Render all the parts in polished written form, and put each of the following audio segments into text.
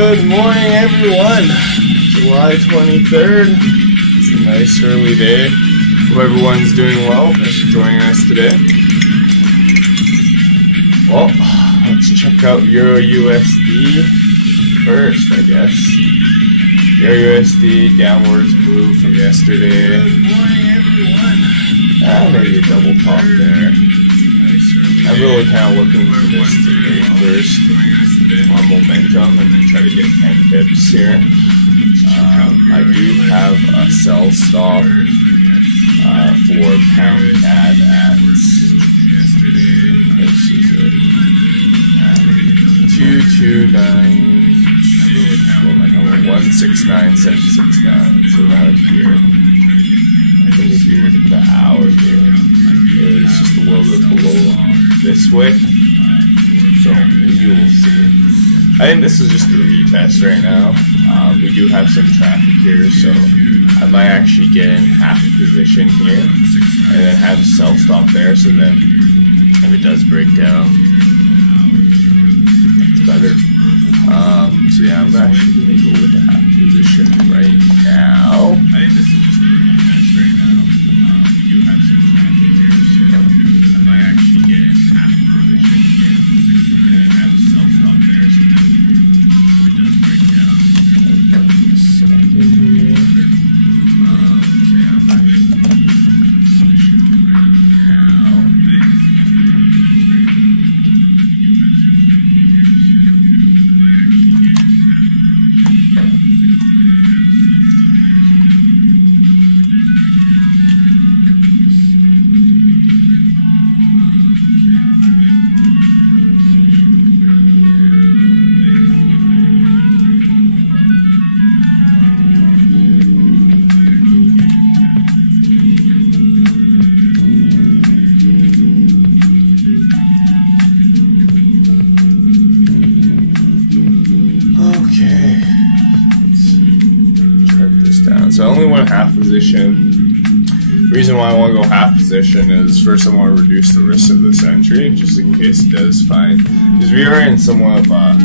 Good morning, everyone. July 23rd. It's a nice early day. Hope everyone's doing well. Thanks for joining us today. Well, let's check out Euro USD first, I guess. Euro USD downwards move from yesterday. Good morning, everyone. Maybe a double top there. I'm really kind of looking for this to break first on momentum and then try to get 10 pips here. I do have a sell stop for pound CAD at 169.769. So around here. I think if you look at the hour here, it's just a little bit below this way, so you will see. I think this is just a retest right now. We do have some traffic here, so I might actually get in half a position here and then have a sell stop there, so then if it does break down, it's better. So yeah, I'm actually going to go with a half position right now. I think this is just a retest right now. We do have some traffic here, so I might actually get in half a position here and then have a sell stop there, so then if it does break down, so yeah, I'm actually going to go with a position right now. So I only went half position. The reason why I want to go half position is first I want to reduce the risk of this entry, just in case it does find. Because we are in somewhat of a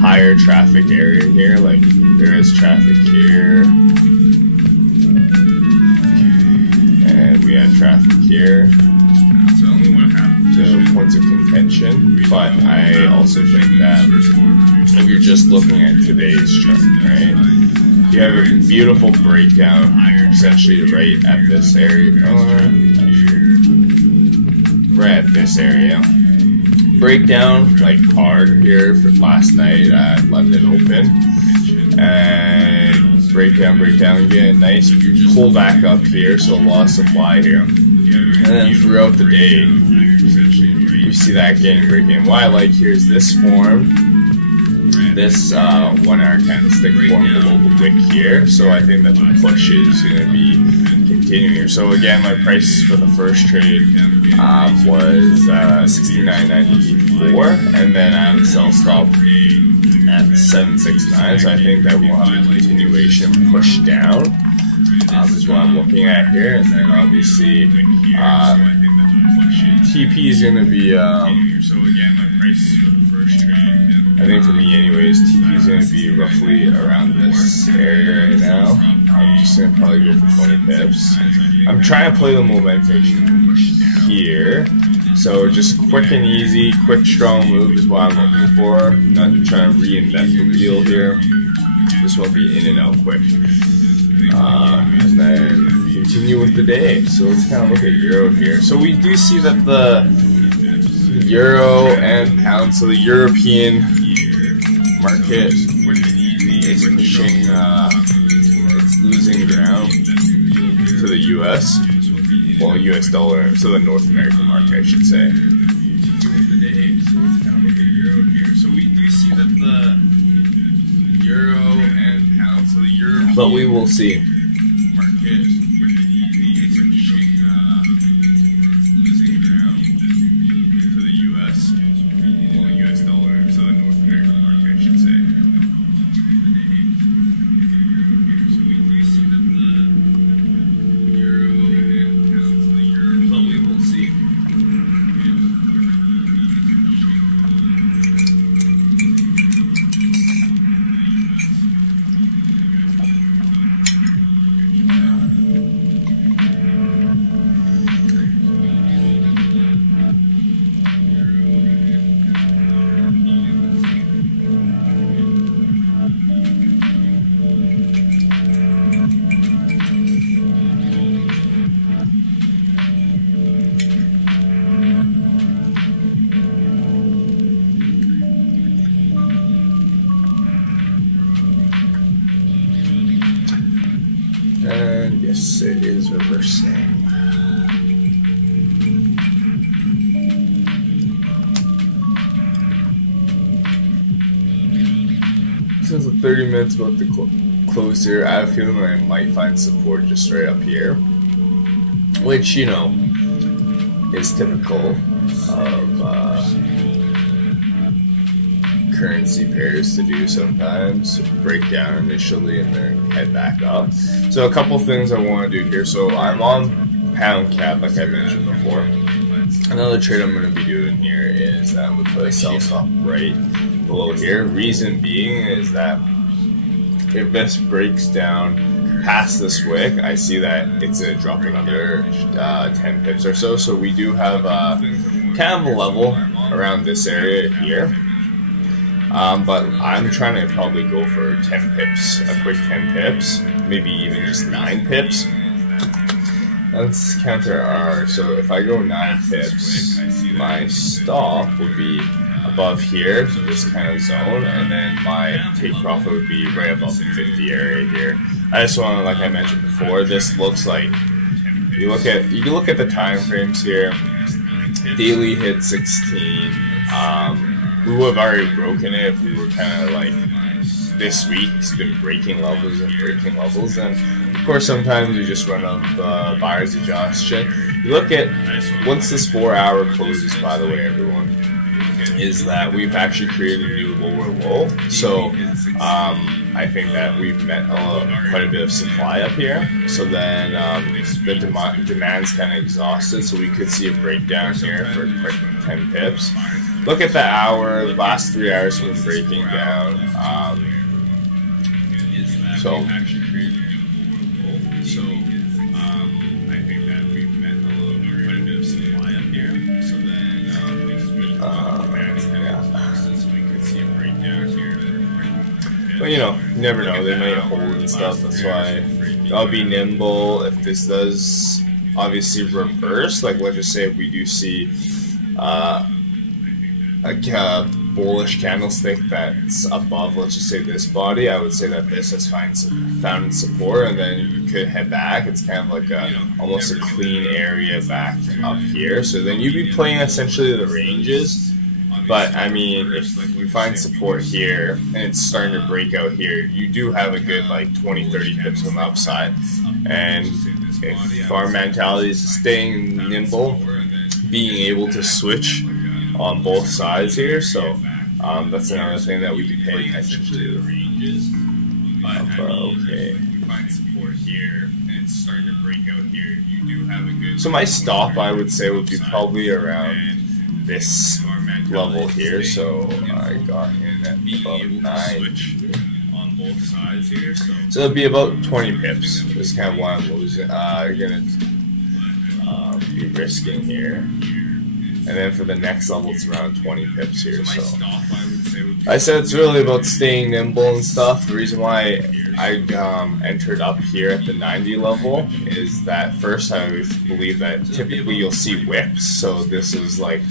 higher traffic area here, like there is traffic here. And we have traffic here. So I only want half position. So points of contention. But I also think that if you're just looking at today's chart, right? You have a beautiful breakdown, essentially right at this area, right at this area. Breakdown, like hard here for last night at London Open, and breakdown, get a nice pull back up here, so a lot of supply here, and then throughout the day, you see that getting breaking. What I like here is this form. This 1 hour candlestick formed below the wick here, so I think that the push is going to be continuing here. So again, my price for the first trade was 69.94, and then I have a sell stop at 769. So I think that we'll have a continuation push down. Is what I'm looking at here, and then obviously TP is going to be. So again, my price for the first trade. I think for me anyways, TP is going to be roughly around this area right now. I'm just going to probably go for 20 pips. I'm trying to play the momentum here. So just quick and easy, quick strong move is what I'm looking for. Not trying to reinvent the wheel here. This won't be in and out quick. And then continue with the day. So let's kind of look at Euro here. So we do see that the Euro and pound, so the European market is pushing, it's losing ground to the US, well, US dollar, so the North American market, I should say. So we do see that the Euro and pound, so the Euro, but we will see. Market is pushing, losing ground to the US, well, US dollar, so the North American market, I should say. So we do see that the Euro and pound, so the Euro, but we will see. Yes, it is reversing. Since the 30 minutes about to close here, I have a feeling I might find support just right up here, which, you know, is typical of currency pairs to do sometimes. Break down initially and then head back up. So a couple things I want to do here. So I'm on pound cap, like I mentioned before. Another trade I'm going to be doing here is that I'm going to put a sell stop right below here. Reason being is that if this breaks down past this wick, I see that it's going to drop another 10 pips or so. So we do have kind of a level around this area here. But I'm trying to probably go for 10 pips, a quick 10 pips, maybe even just 9 pips. Let's counter R. So if I go 9 pips, my stop would be above here, this kind of zone, and then my take profit would be right above the 50 area here. I just want to, like I mentioned before, this looks like, you can look at the time frames here. Daily hit 16. We would have already broken it if we were kind of like, this week's been breaking levels, and of course sometimes you just run up buyer's exhaustion. You look at, once this 4 hour closes, by the way, everyone, is that we've actually created a new lower low. So I think that we've met quite a bit of supply up here. So then the demand's kind of exhausted, so we could see a breakdown here for a quick 10 pips. Look at the hour, the last 3 hours have been breaking down. So I think that we've met quite a bit of supply up here. So then so we could see a breakdown here. But you know, you never know, they might hold and stuff. That's why I'll be nimble if this does obviously reverse. Like, let's just say if we do see a bullish candlestick that's above, let's just say this body, I would say that this has found support, and then you could head back. It's kind of like almost a clean area back up here. So then you'd be playing essentially the ranges. But I mean, if you find support here and it's starting to break out here, you do have a good like 20-30 pips on the upside. And if our mentality is staying nimble, being able to switch on both sides here, so that's another thing that we can pay attention to. Okay. So my stop, I would say, would be probably around this level here. So I got in at about 9. So it'd be about 20 pips. This is kind of what I'm losing. You're gonna be risking here. And then for the next level, it's around 20 pips here. So I said it's really about staying nimble and stuff. The reason why I entered up here at the 90 level is that first I believe that typically you'll see whips. So this is like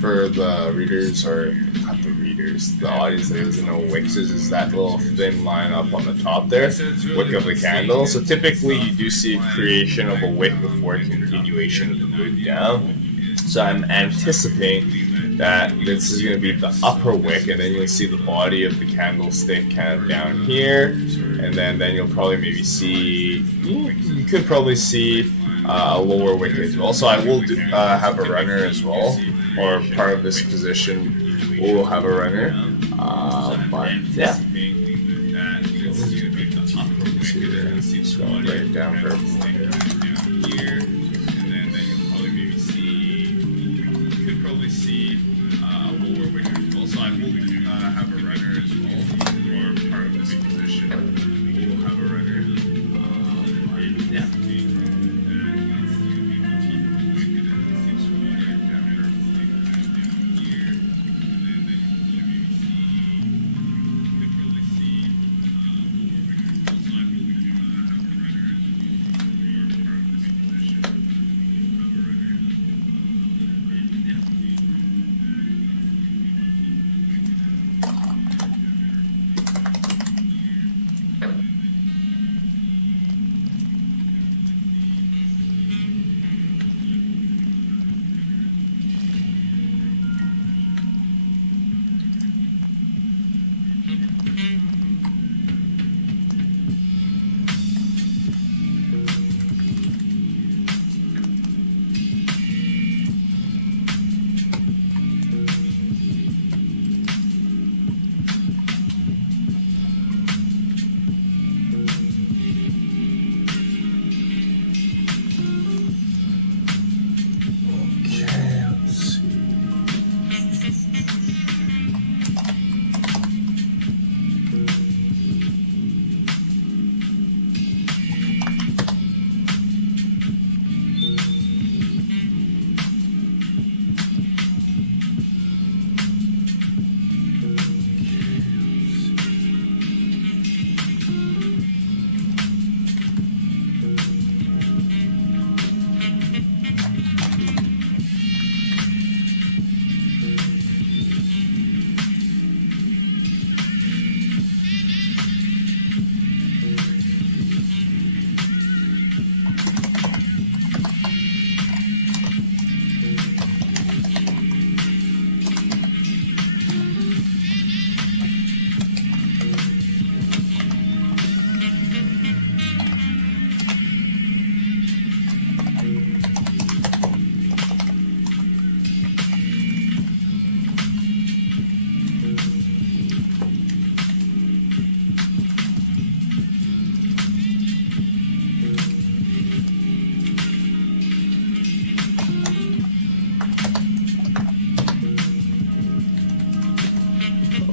for the readers, or not the readers, the audience that doesn't know what wicks is that little thin line up on the top there, wick of the candle. So typically you do see a creation of a wick before a continuation of the move down. So I'm anticipating that this is going to be the upper wick, and then you'll see the body of the candlestick kind of down here, and then you'll probably maybe see, you could probably see a lower wick as well. So I will have a runner as well, or part of this position will have a runner. But yeah, just going to write it down for everyone here. And then you'll probably maybe see, you could probably see a lower wick as well. So I will have a runner as well, or part of this position will have a runner. Yeah.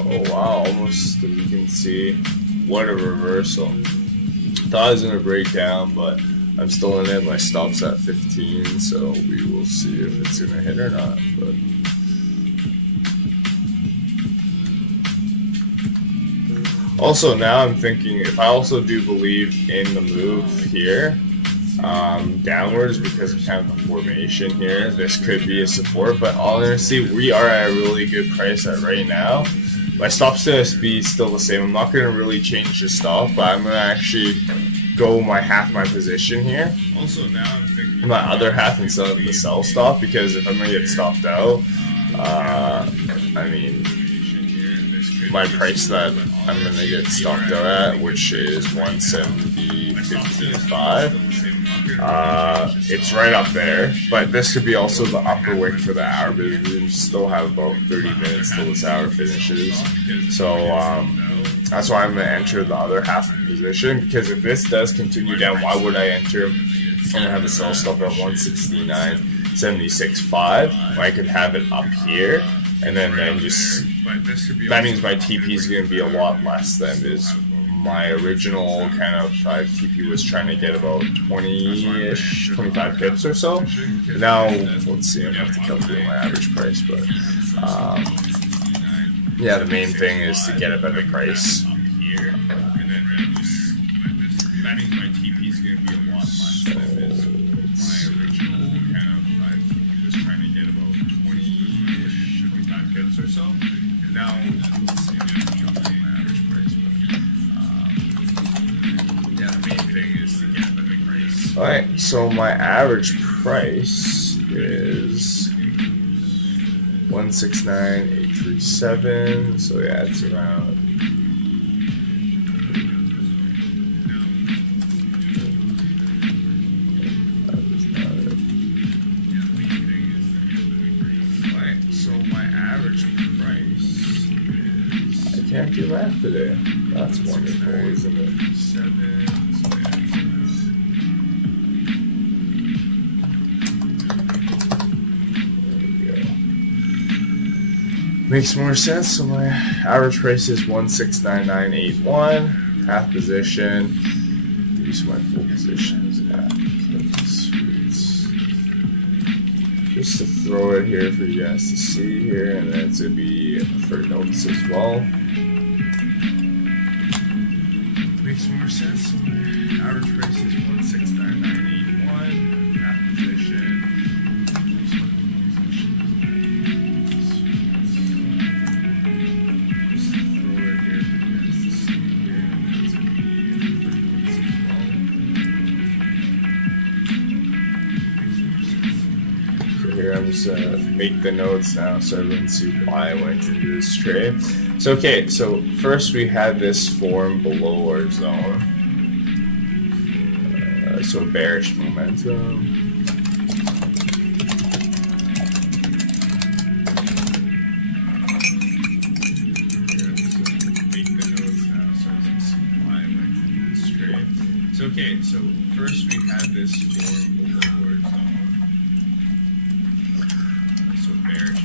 Oh wow, almost, you can see what a reversal. Thought it was gonna break down, but I'm still in it. My stop's at 15, so we will see if it's gonna hit or not. But also now I'm thinking, if I also do believe in the move here downwards because of kind of the formation here, this could be a support. But honestly, we are at a really good price at right now. My stop's gonna be still the same. I'm not gonna really change the stop, but I'm gonna actually go half my position here. Also now I'm thinking my other half instead of the sell stop, because if I'm gonna get stopped out, I mean, my price that I'm gonna get stopped out at, which is 170.15.5. It's right up there, but this could be also the upper wick for the hour, but we still have about 30 minutes till this hour finishes. So that's why I'm going to enter the other half of the position, because if this does continue down, why would I enter and have a sell stop at 169.76.5? I could have it up here, and then just, that means my TP is going to be a lot less than is my original kind of TP was trying to get about 20-ish, 25 pips or so. Now, let's see, I'm going to have to calculate my average price, but yeah, the main thing is to get a better price. That means my TP is going to be a lot less than my original kind of TP was trying to get about 20-ish, 25 pips or so. Now, let's see, I'm going to calculate my average price, but yeah, the main thing is to get a better price. Alright, so my average price is 169.837. So yeah, it's around. Alright, so my average price is. I can't do math today. That's wonderful, isn't it? 7. Makes more sense. So my average price is 169.981. Half position. Use my full position as that. Just to throw it here for you guys to see here, and then to be for notes as well. Makes more sense. So my average price is 169.981. Half position. I'm just make the notes now so everyone see why I went into this trade. So okay, so first we had this form below our zone, so bearish momentum. So okay, so first we had this form below our zone. So bearish.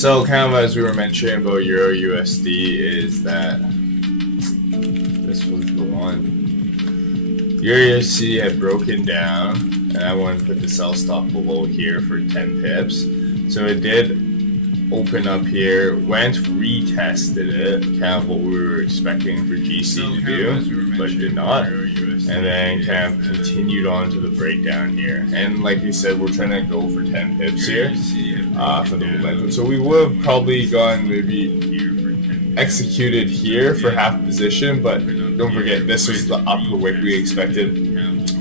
So kind of as we were mentioning about Euro USD is that this was the one. Euro USD had broken down, and I wanted to put the sell stop below here for 10 pips. So it did open up here, went, retested it, kind of what we were expecting for GC to do, but did not, and then kind of continued on to the breakdown here. And like we said, we're trying to go for 10 pips here for the momentum. So we would have probably gone maybe executed here for half position, but don't forget this was the upper wick we expected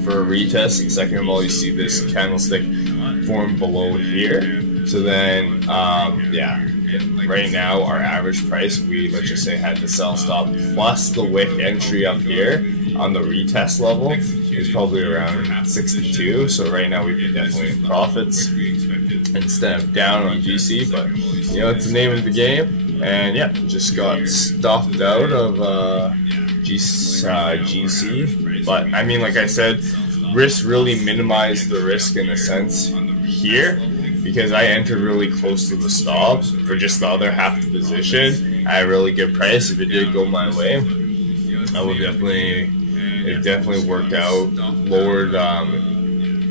for a retest. And second of all, you see this candlestick form below here. So then, yeah, right now our average price, let's just say had the sell stop plus the wick entry up here on the retest level is probably around 62. So right now we'd be definitely in profits instead of down on GC, but you know, it's the name of the game. And yeah, just got stopped out of GC. But I mean, like I said, risk really minimized the risk in a sense here, because I entered really close to the stop for just the other half the position at a really good price. If it did go my way, I would it definitely worked out. Lowered,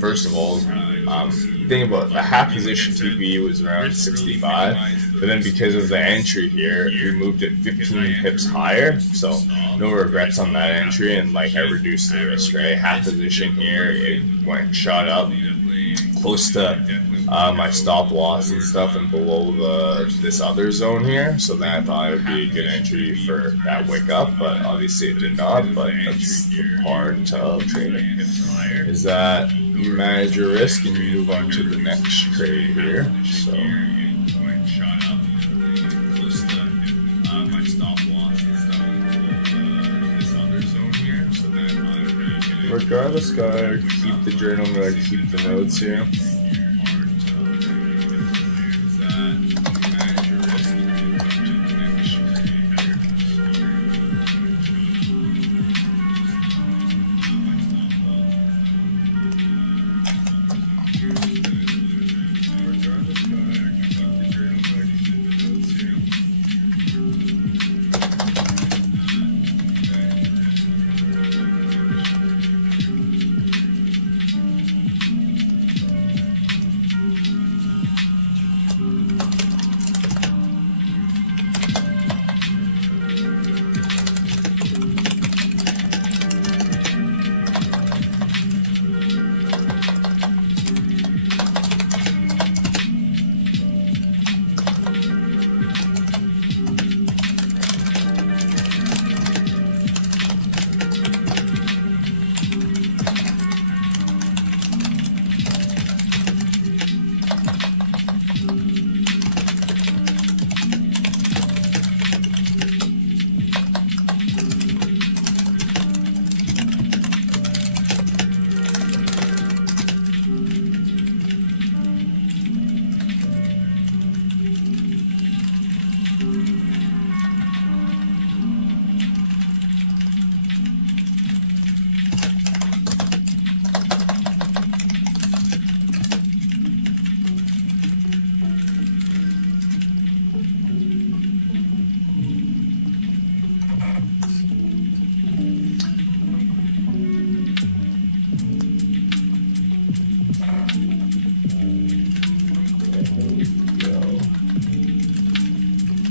first of all, think about the half position TP was around 65, but then because of the entry here, we moved it 15 pips higher, so no regrets on that entry, and like I reduced the risk, right? Half position here, it shot up close to my stop loss and stuff, and below this other zone here, so then I thought it would be a good entry for that wick up, but obviously it did not. But that's the part of trading, is that you manage your risk and you move on to the next trade here. So regardless, gotta keep the journal, gotta keep the notes here.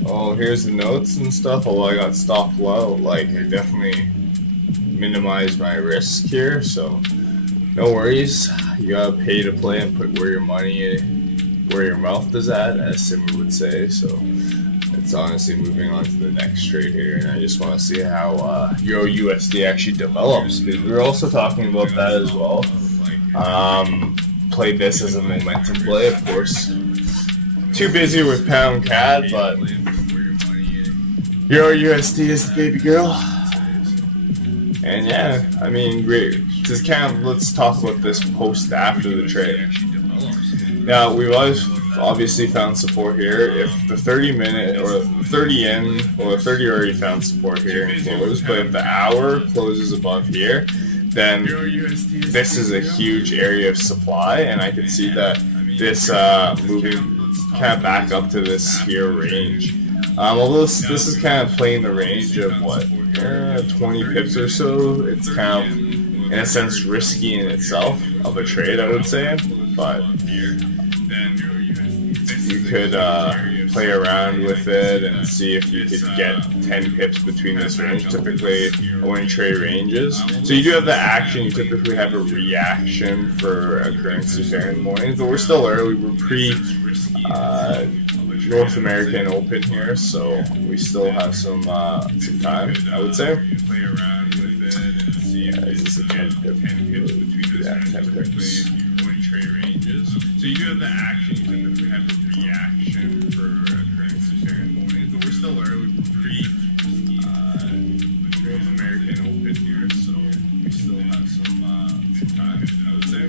Oh, here's the notes and stuff. Although I got stopped low, like I definitely minimized my risk here, so no worries. You gotta pay to play and put where your mouth is at, as Simar would say. So it's honestly moving on to the next trade here, and I just want to see how Euro USD actually develops, because we were also talking about that as well. Played this as a momentum play, of course. Too busy with pound CAD, but Euro USD is the baby girl. And yeah, I mean, great. Just kind of, let's talk about this post after the trade. Now, we've obviously found support here. If the 30-minute or 30 in, well, 30 already found support here and closed, but if the hour closes above here, then this is a huge area of supply, and I can see that this moving kind of back up to this here range. Although this is kind of playing the range of what, 20 pips or so. It's kind of, in a sense, risky in itself of a trade, I would say. But you could play around with it and see if you could get 10 pips between this range. Typically, when trade ranges, so you do have the action. You typically have a reaction for a currency pair in the morning, but we're still early. We're pre North American Open here, so we still have some time, I would say. Yeah, this is a 10 pip. Yeah, 10 pips. So you do have the action. You typically have a reaction for a currency pair in the morning, but we're still early. We're pre North American Open here, so we still have some time, I would say.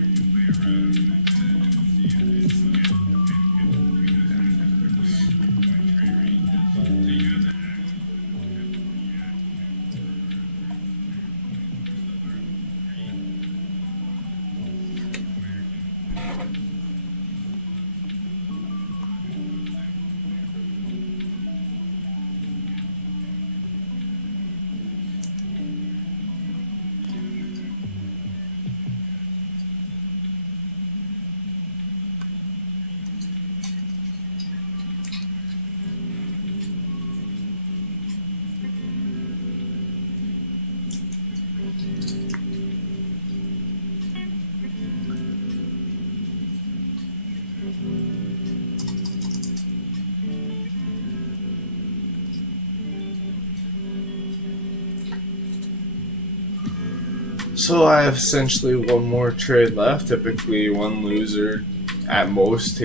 So I have essentially one more trade left. Typically, one loser at most.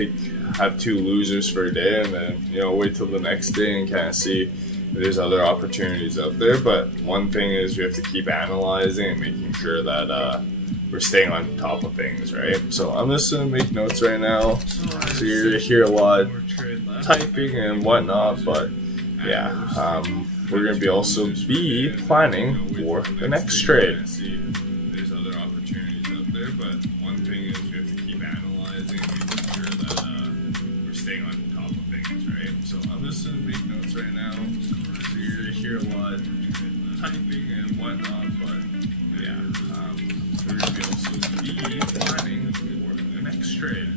Have two losers for a day, and then wait till the next day and kind of see if there's other opportunities out there. But one thing is we have to keep analyzing and making sure that we're staying on top of things, right? So I'm just gonna make notes right now. So you're gonna hear a lot of typing and whatnot, but yeah, we're gonna also be planning for the next trade. There's other opportunities out there, but one thing is we have to keep analyzing and making sure that we're staying on top of things, right? So I'm just gonna make notes right now. So you're gonna hear a lot of typing and whatnot, but yeah, we're gonna be also be planning for the next trade.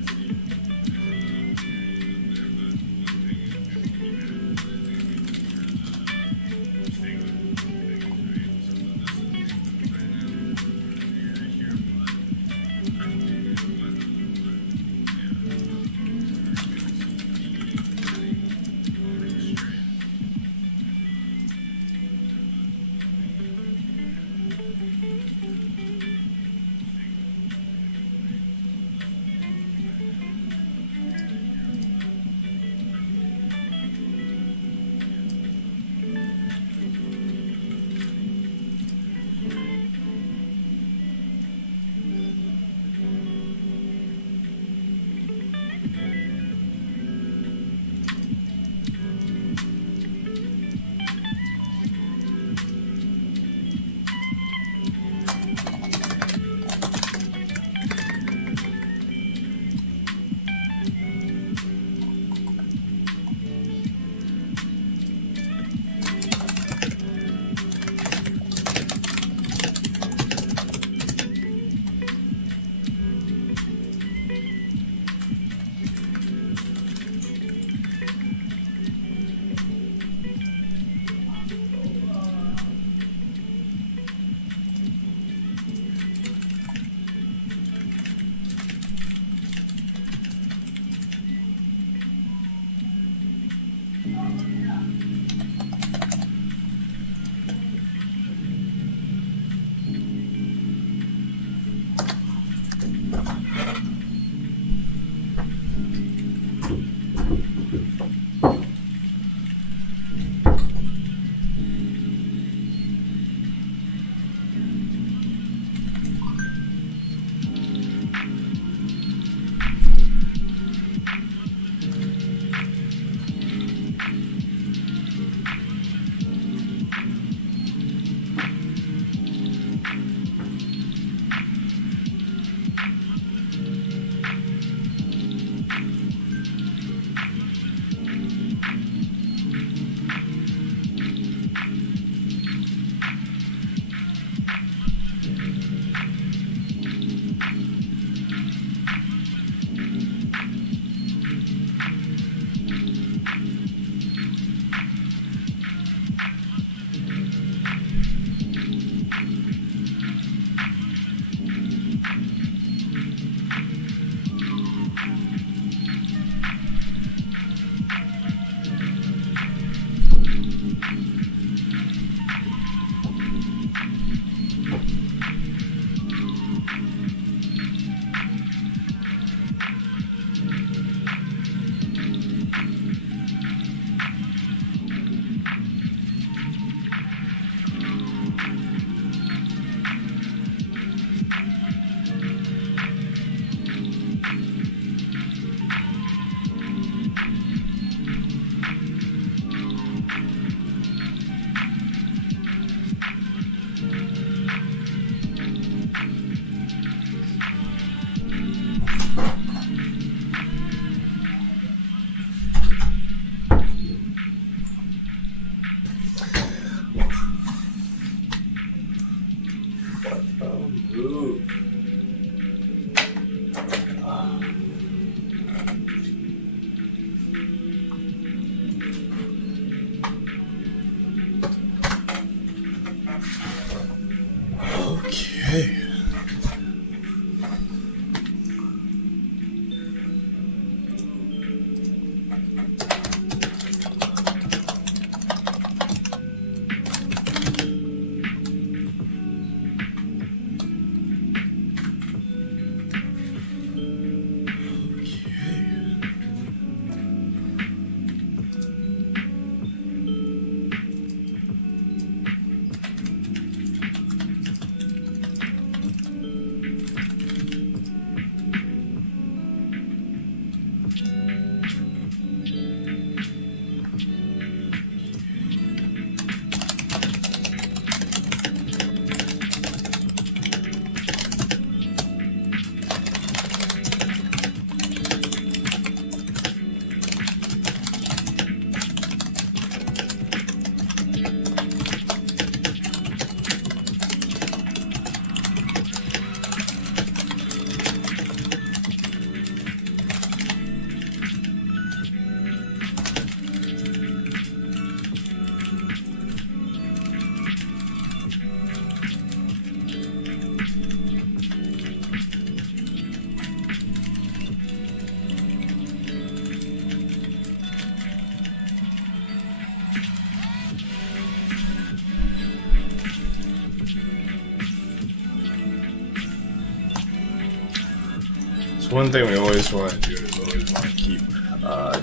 one thing we always want to do is always want to keep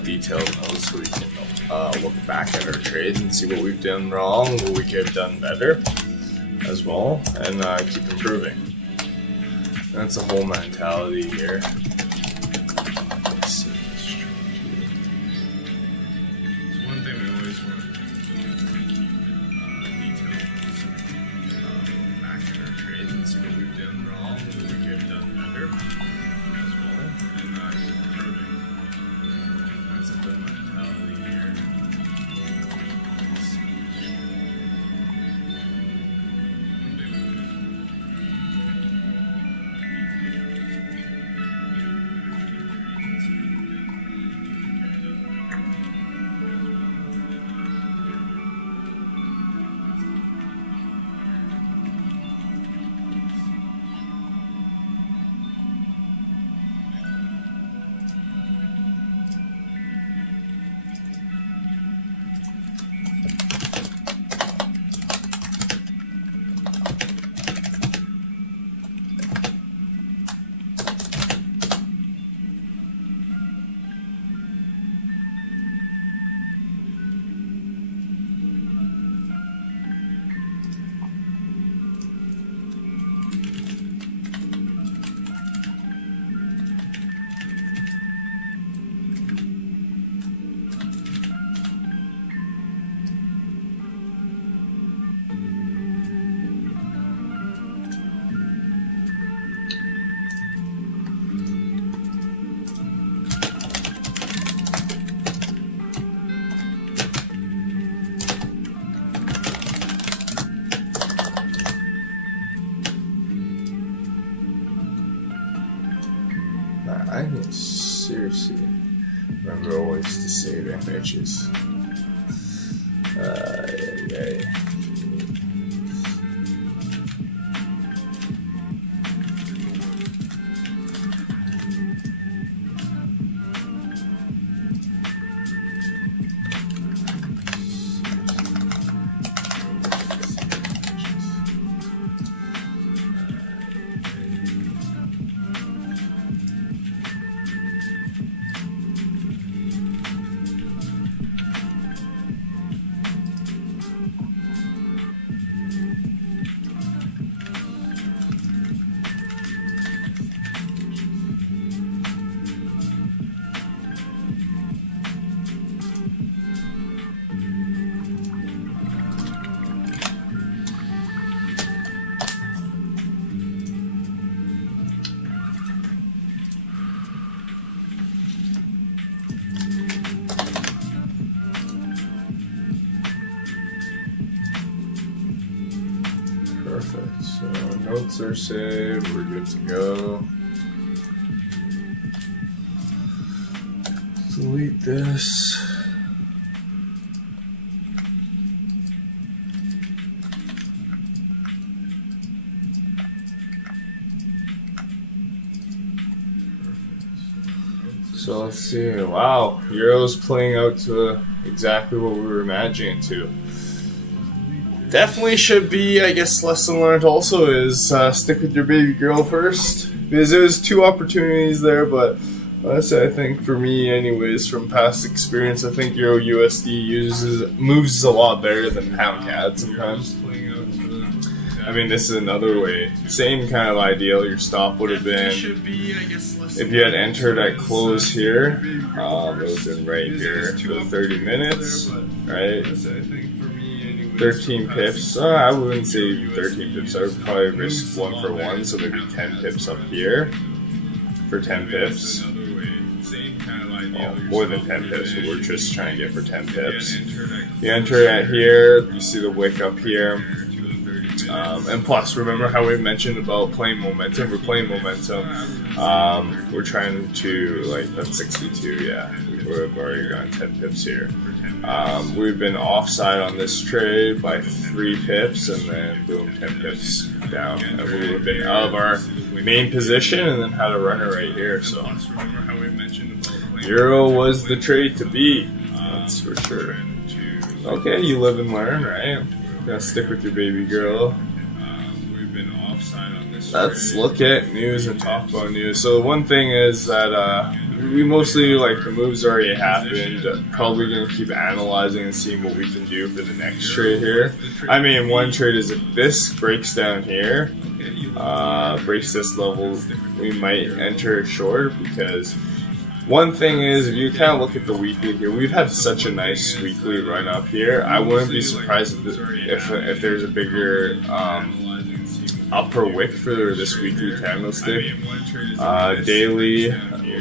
detailed notes so we can look back at our trades and see what we've done wrong, what we could have done better as well, and keep improving. That's the whole mentality here. Let's see this trade here. One thing we always want to do is keep detailed notes so we can look back at our trades and see what we've done wrong, what we could have done better as well, and keep improving. That's the whole mentality here. I can seriously remember always to save images. Yeah. Perfect. So notes are saved. We're good to go. Delete this. So let's see. Wow, Euro's playing out to exactly what we were imagining to. Definitely should be, I guess, lesson learned also is stick with your baby girl first. Because there's two opportunities there, but honestly, I think for me anyways, from past experience, I think Euro USD moves a lot better than pound CAD sometimes. I mean, this is another way. Same kind of ideal. Your stop would have been, if you had entered at close here, it would have been right here for 30 minutes, right? 13 pips. I wouldn't say 13 pips. I would probably risk 1 for 1, so maybe 10 pips up here for 10 pips. Well, more than 10 pips, but we're just trying to get for 10 pips. You enter at here, you see the wick up here. And plus, remember how we mentioned about playing momentum? We're playing momentum. We're trying to, like, that's 62, yeah. We've already gone 10 pips here. We've been offside on this trade by 3 pips, and then boom, 10 pips down. And we would have been out of our main position and then had a runner right here. So, Euro was the trade to be. That's for sure. Okay, you live and learn, right? Gotta stick with your baby girl. We've been offside on this let's look at news and talk about news. So one thing is that we mostly, like, the moves already happened. Probably going to keep analyzing and seeing what we can do for the next trade here. I mean, one trade is if this breaks down here, breaks this level, we might enter a short, because one thing is, if you kind of look at the weekly here, we've had such a nice weekly run up here. I wouldn't be surprised if there's a bigger upper wick for this weekly candlestick. Daily,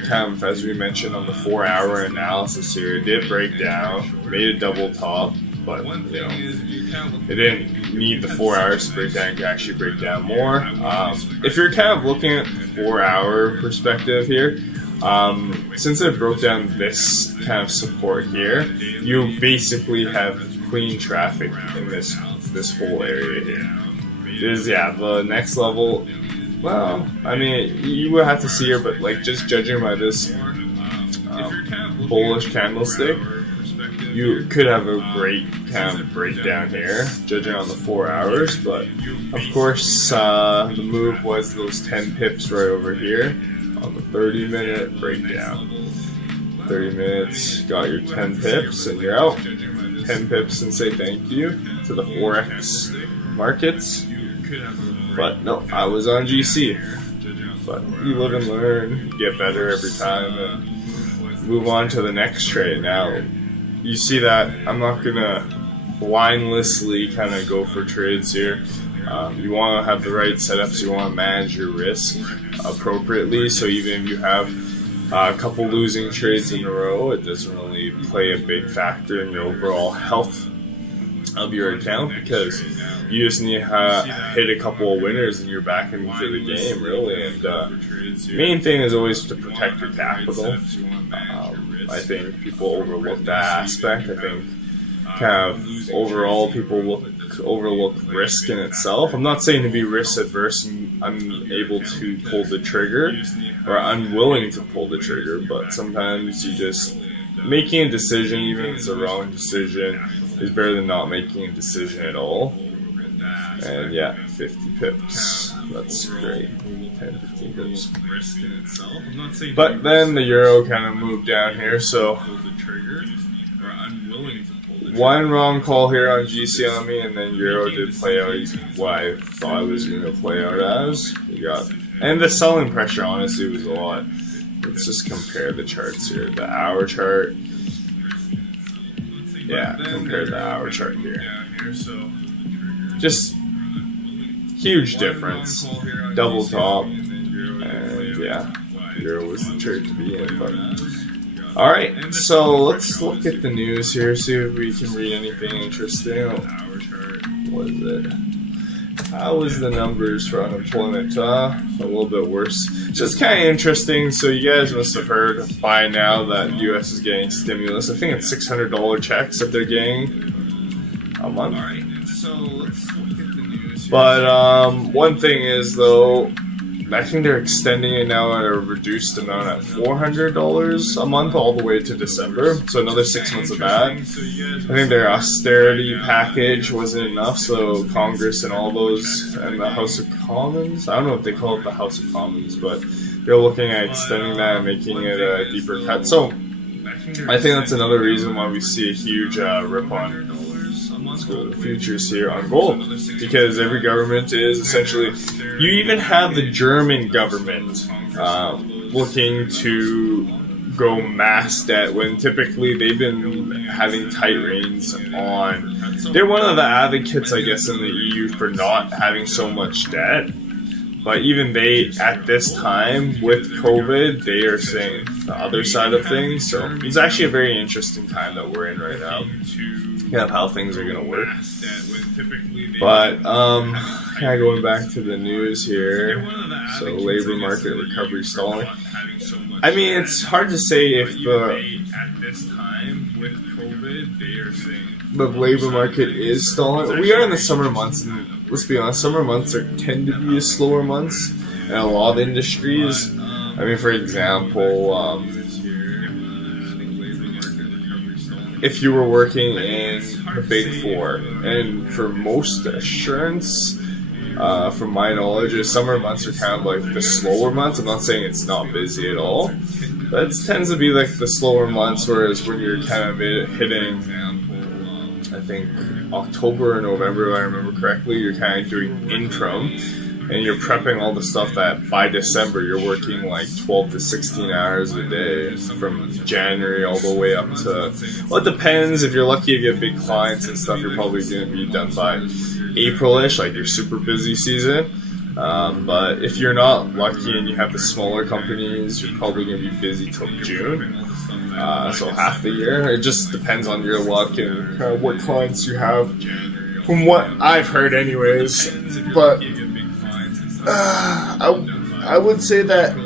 kind of as we mentioned on the 4-hour analysis here, it did break down, made a double top, but it didn't need the 4 hours to break down. It could actually break down more. If you're kind of looking at the 4-hour perspective here, since it broke down this kind of support here, you basically have clean traffic in this whole area here. The next level, well, I mean, you would have to see here, but like just judging by this bullish candlestick, you could have a great kind of breakdown here, judging on the 4 hours. But of course, the move was those 10 pips right over here on the 30-minute breakdown. 30 minutes, got your 10 pips, and you're out. 10 pips and say thank you to the Forex markets. But no, I was on GC. But you live and learn, you get better every time, and move on to the next trade. Now, you see that I'm not gonna blindlessly kind of go for trades here. You want to have the right setups. You want to manage your risk appropriately. So even if you have a couple losing trades in a row, it doesn't really play a big factor in your overall health of your account, because you just need to hit a couple of winners and you're back into the game, really. And main thing is always to protect your capital. I think people overlook that aspect. I think kind of overall people overlook risk in itself. I'm not saying to be risk adverse and unable to pull the trigger or unwilling to pull the trigger, but sometimes you just making a decision, even if it's a wrong decision, is better than not making a decision at all. And yeah, 50 pips. That's great. 10, 15 pips. But then the euro kind of moved down here, so one wrong call here on GC on me, and then euro did play out what I thought it was going to play out as. And the selling pressure honestly was a lot. Let's just compare the charts here. The hour chart. Yeah, compare the hour chart here. Just huge difference. Double top. And yeah, euro was the trade to be in. But alright, so let's look at the news here, see if we can read anything interesting. What is it? How was the numbers for unemployment? A little bit worse. Just kind of interesting. So you guys must have heard by now that U.S. is getting stimulus. I think it's $600 checks that they're getting a month. But one thing is, though, I think they're extending it now at a reduced amount at $400 a month all the way to December. So another 6 months of that. I think their austerity package wasn't enough, so Congress and all those, and the House of Commons, I don't know if they call it the House of Commons, but they're looking at extending that and making it a deeper cut. So I think that's another reason why we see a huge rip on the futures here on gold, because every government is essentially, you even have the German government looking to go mass debt when typically they've been having tight reins on. They're one of the advocates, I guess, in the EU for not having so much debt, but even they, at this time with COVID, they are saying the other side of things. So it's actually a very interesting time that we're in right now. Of how things are going to work. But kind of going back to the news here, so labor market recovery stalling. I mean, it's hard to say if the labor market is stalling. We are in the summer months, and let's be honest, summer months tend to be slower months in a lot of industries. I mean, for example, if you were working in the Big Four, and for most assurance, from my knowledge, is summer months are kind of like the slower months. I'm not saying it's not busy at all, but it tends to be like the slower months, whereas when you're kind of hitting, I think, October or November, if I remember correctly, you're kind of doing interim, and you're prepping all the stuff that by December you're working like 12 to 16 hours a day from January all the way up to, well, it depends. If you're lucky, if you have big clients and stuff, you're probably going to be done by April-ish, like your super busy season. But if you're not lucky and you have the smaller companies, you're probably going to be busy till June. So half the year. It just depends on your luck and what clients you have, from what I've heard anyways. But I would say that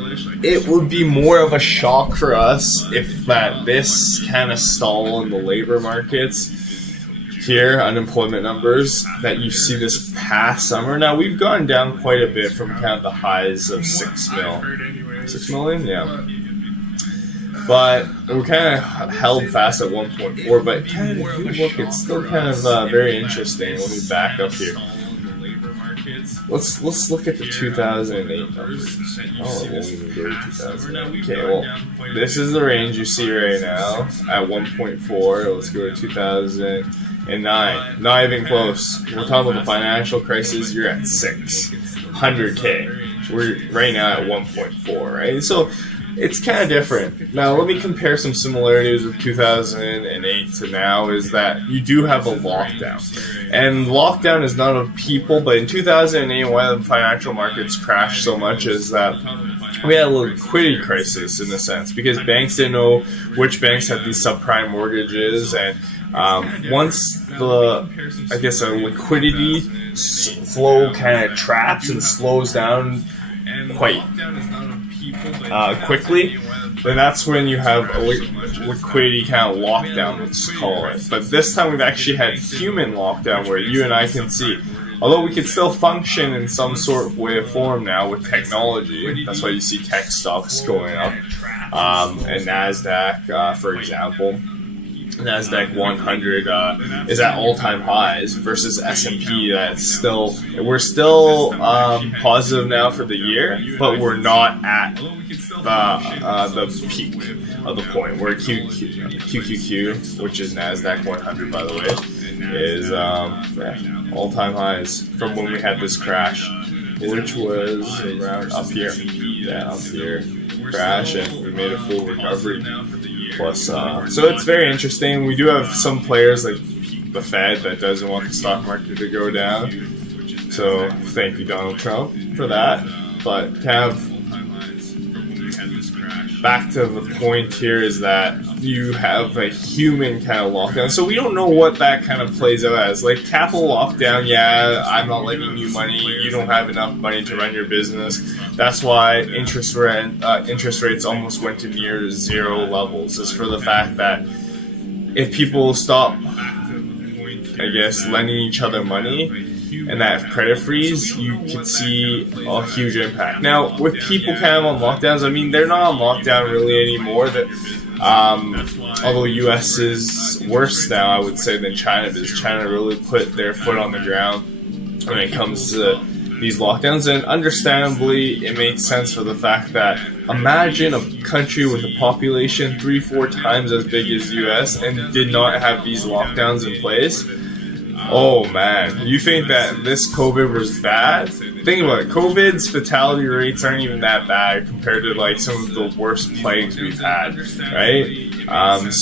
it would be more of a shock for us if this kind of stall in the labor markets here, unemployment numbers, that you see this past summer. Now, we've gone down quite a bit from kind of the highs of 6 million, yeah. But we're kind of held fast at 1.4, but kind of, if you look, it's still kind of very interesting. Let me back up here. Let's look at the 2008 numbers. Oh, it won't even go to 2008. Okay, well, this is the range you see right now at 1.4. Let's go to 2009. Not even close. We're talking about the financial crisis. You're at 600K. We're right now at 1.4, right? So it's kind of different. Now, let me compare some similarities with 2008 to now, is that you do have a lockdown. And lockdown is not of people, but in 2008, why the financial markets crashed so much is that we had a liquidity crisis in a sense, because banks didn't know which banks had these subprime mortgages, and once a liquidity flow kind of traps and slows down quite quickly, then that's when you have a liquidity kind of lockdown, let's call it. But this time we've actually had human lockdown, where you and I can see, although we can still function in some sort of way or form now with technology. That's why you see tech stocks going up, and NASDAQ, for example. NASDAQ 100 is at all-time highs versus S&P. We're still positive now for the year, but we're not at the peak of the point. Where QQQ, which is NASDAQ 100, by the way, is all-time highs from when we had this crash, which was around up here. Yeah, up here. Crash, and we made a full recovery. Plus, so it's very interesting. We do have some players like the Fed that doesn't want the stock market to go down. So thank you, Donald Trump, for that. But kind of back to the point here is that you have a human kind of lockdown. So we don't know what that kind of plays out as. Like capital lockdown, yeah, I'm not lending you money. You don't have enough money to run your business. That's why interest rates almost went to near zero levels. Is for the fact that if people stop, I guess, lending each other money, and that credit freeze, you could see a huge impact. Now, with people kind of on lockdowns, I mean, they're not on lockdown really anymore. Although U.S. is worse now, I would say, than China, because China really put their foot on the ground when it comes to these lockdowns. And understandably, it makes sense for the fact that imagine a country with a population 3-4 times as big as U.S. and did not have these lockdowns in place. Oh man, you think that this COVID was bad? Think about it. COVID's fatality rates aren't even that bad compared to like some of the worst plagues we've had, right? And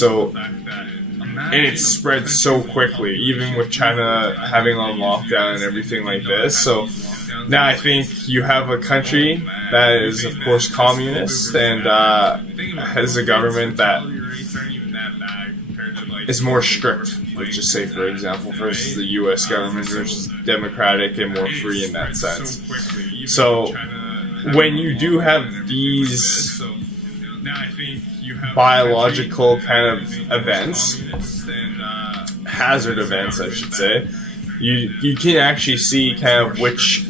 it spread so quickly, even with China having on lockdown and everything like this. So now I think you have a country that is, of course, communist and has a government that is more strict, let's just say, for example, versus the U.S. government, which is democratic and more free in that sense. So when you do have these biological kind of events, hazard events, I should say, you can actually see kind of which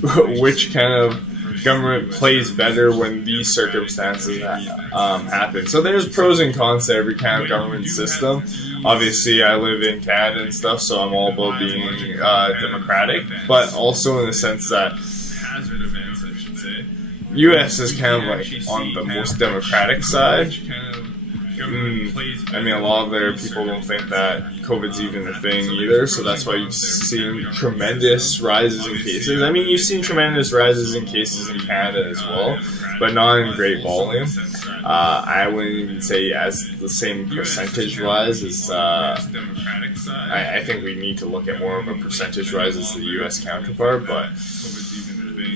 kind of government plays better when these circumstances happen. So there's pros and cons to every kind of government system. obviously I live in Canada and stuff, so I'm all about being democratic, but also in the sense that U.S. is kind of like on the most democratic side. I mean, a lot of their people don't think that COVID's even a thing either, so that's why you've seen tremendous rises in cases. I mean, you've seen tremendous rises in cases in Canada as well, but not in great volume. I wouldn't even say as the same percentage rise as I think we need to look at more of a percentage rise as the U.S. counterpart, but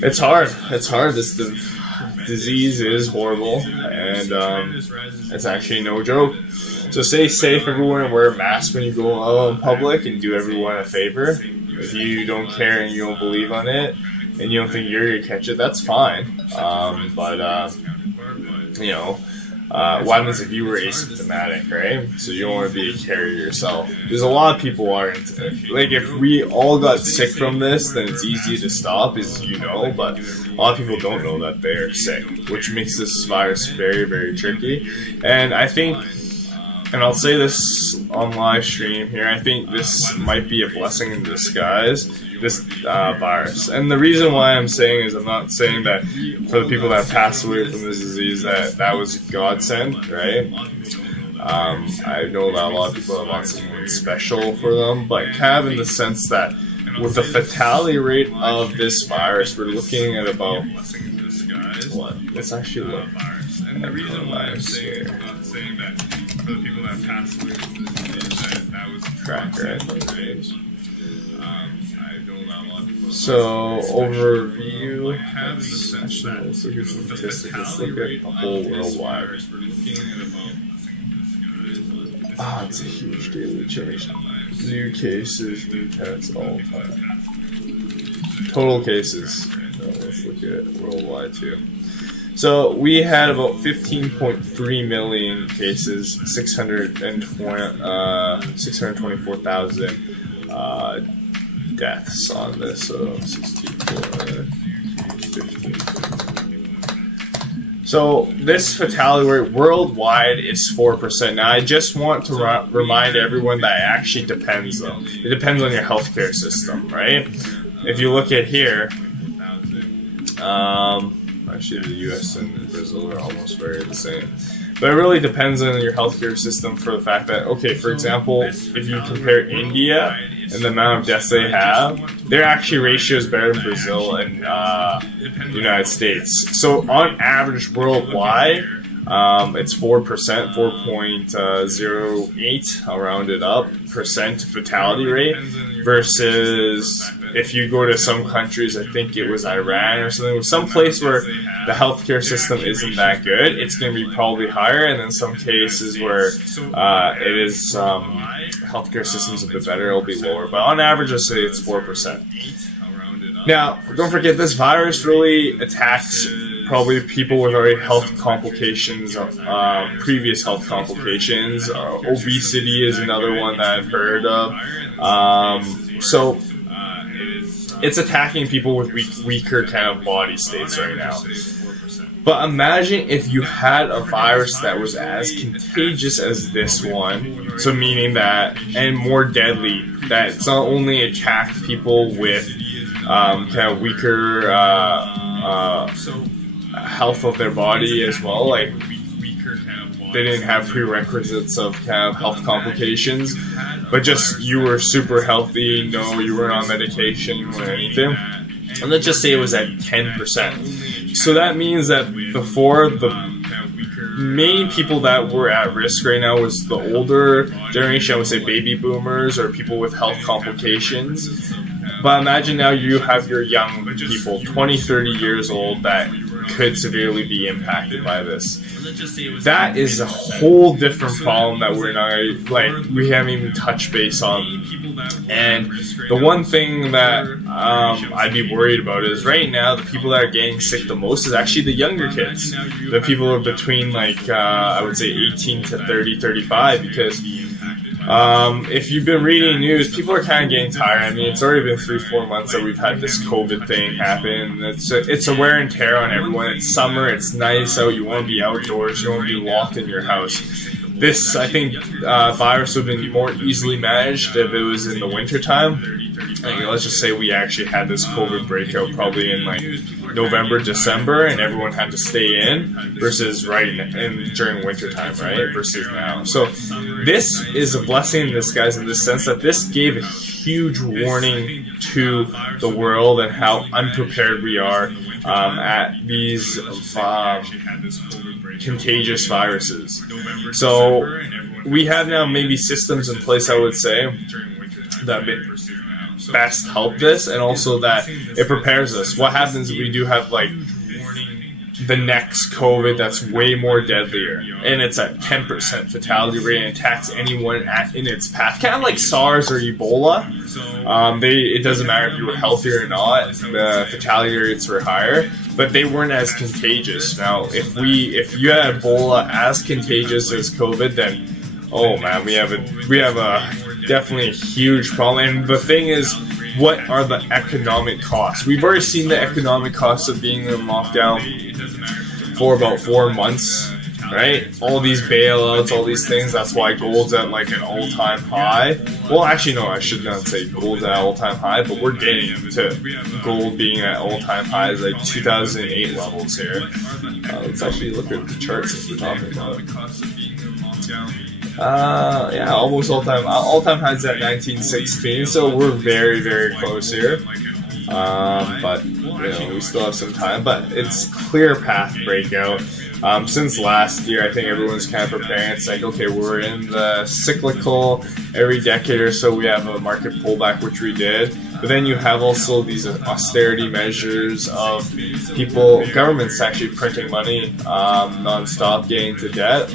it's hard. It's hard. This disease is horrible, and it's actually no joke. So stay safe, everyone, and wear a mask when you go out in public, and do everyone a favor. If you don't care and you don't believe on it, and you don't think you're gonna catch it, that's fine. But what happens if you were asymptomatic, right? So you don't want to be a carrier yourself. Because a lot of people are into it. Like, if we all got sick from this, then it's easy to stop, as you know, but a lot of people don't know that they're sick, which makes this virus very, very tricky. And I think, and I'll say this on live stream here, I think this might be a blessing in disguise, this virus. And the reason why I'm saying is, I'm not saying that for the people that passed away from this disease that was God sent, right? I know that a lot of people have want something special for them, but kind of in the sense that with the fatality rate of this virus, we're looking at about what? Let's actually look. And the reason why I'm saying that for the people that passed away from this disease, that was track, right? So, overview, let's look at statistics, let's look at the whole worldwide. It's a huge daily change. New cases, new deaths, all time. Total cases. Let's look at worldwide too. So we had about 15.3 million cases, 624,000 deaths on this, so 64, 15. So this fatality rate worldwide is 4%. Now I just want to remind everyone that it actually depends though. It depends on your healthcare system, right? If you look at here, actually the US and Brazil are almost very the same. But it really depends on your healthcare system for the fact that, okay, for example, if you compare India and the amount of deaths they have, their actually ratio is better than Brazil and the United States. So on average worldwide, it's 4%, 4.08, I'll round it up, percent fatality rate, versus if you go to some countries, I think it was Iran or something, some place where the healthcare system isn't that good, it's going to be probably higher, and then some cases where it is healthcare system's a bit better, it'll be lower. But on average, I'll say it's 4%. Now, don't forget, this virus really attacks probably people with already health complications, previous health complications. Obesity is another one that I've heard of. So it's attacking people with weaker kind of body states right now. But imagine if you had a virus that was as contagious as this one, so meaning that, and more deadly, that it's not only attacked people with kind of weaker health of their body as well, like they didn't have prerequisites of kind of health complications, but just you were super healthy, no, you weren't on medication or anything. And let's just say it was at 10%. So that means that before, the main people that were at risk right now was the older generation, I would say baby boomers or people with health complications. But imagine now you have your young people, 20, 30 years old, that could severely be impacted by this. That is a whole different problem that we're not, we haven't even touched base on. And the one thing that I'd be worried about is right now the people that are getting sick the most is actually the younger kids. The people who are between I would say 18 to 30, 35, because if you've been reading news, people are kind of getting tired. I mean, it's already been 3-4 months that we've had this COVID thing happen. It's a wear and tear on everyone. It's summer. It's nice out. You want to be outdoors. You don't want to be locked in your house. this, I think, virus would have been more easily managed if it was in the winter time. Like, let's just say we actually had this COVID breakout probably in like November, December, and everyone had to stay in versus during winter time, right? Versus now. So this is a blessing in disguise in the sense that this gave a huge warning to the world and how unprepared we are at these contagious viruses. So we have now maybe systems in place, I would say, that best help this, and also that it prepares us. What happens if we do have like the next COVID that's way more deadlier, and it's at 10% fatality rate and attacks anyone in its path, kind of like SARS or Ebola. It doesn't matter if you were healthy or not, the fatality rates were higher, but they weren't as contagious. Now, if you had Ebola as contagious as COVID, then oh man, we have a definitely a huge problem. And the thing is, what are the economic costs? We've already seen the economic costs of being in lockdown for about 4 months, right? All these bailouts, all these things. That's why gold's at like an all-time high. Well, actually, no, I should not say gold's at all-time high, but we're getting to gold being at all-time highs, like 2008 levels here. Let's actually look at the charts since we're talking about it. Yeah, almost all-time highs at 1916, so we're very, very close here. But we still have some time. But it's clear path breakout. Since last year, I think everyone's kind of preparing. It's like, okay, we're in the cyclical. Every decade or so, we have a market pullback, which we did. But then you have also these austerity measures of governments actually printing money nonstop, getting into debt.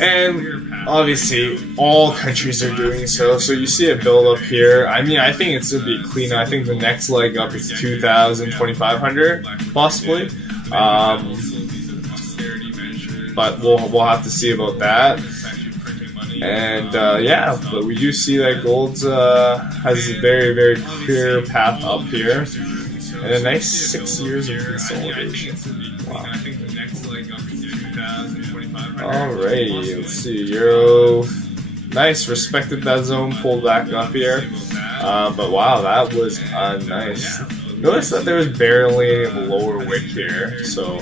And obviously, all countries are doing so. So you see a build up here. I mean, I think it's going to be clean. I think the next leg up is 2,000, 2,500, possibly. But we'll have to see about that. And but we do see that gold has a very, very clear path up here. And a nice 6 years of consolidation. Wow. Alrighty, let's see. Euro, nice, respected that zone, pulled back up here. But wow, that was nice. Notice that there was barely a lower wick here, so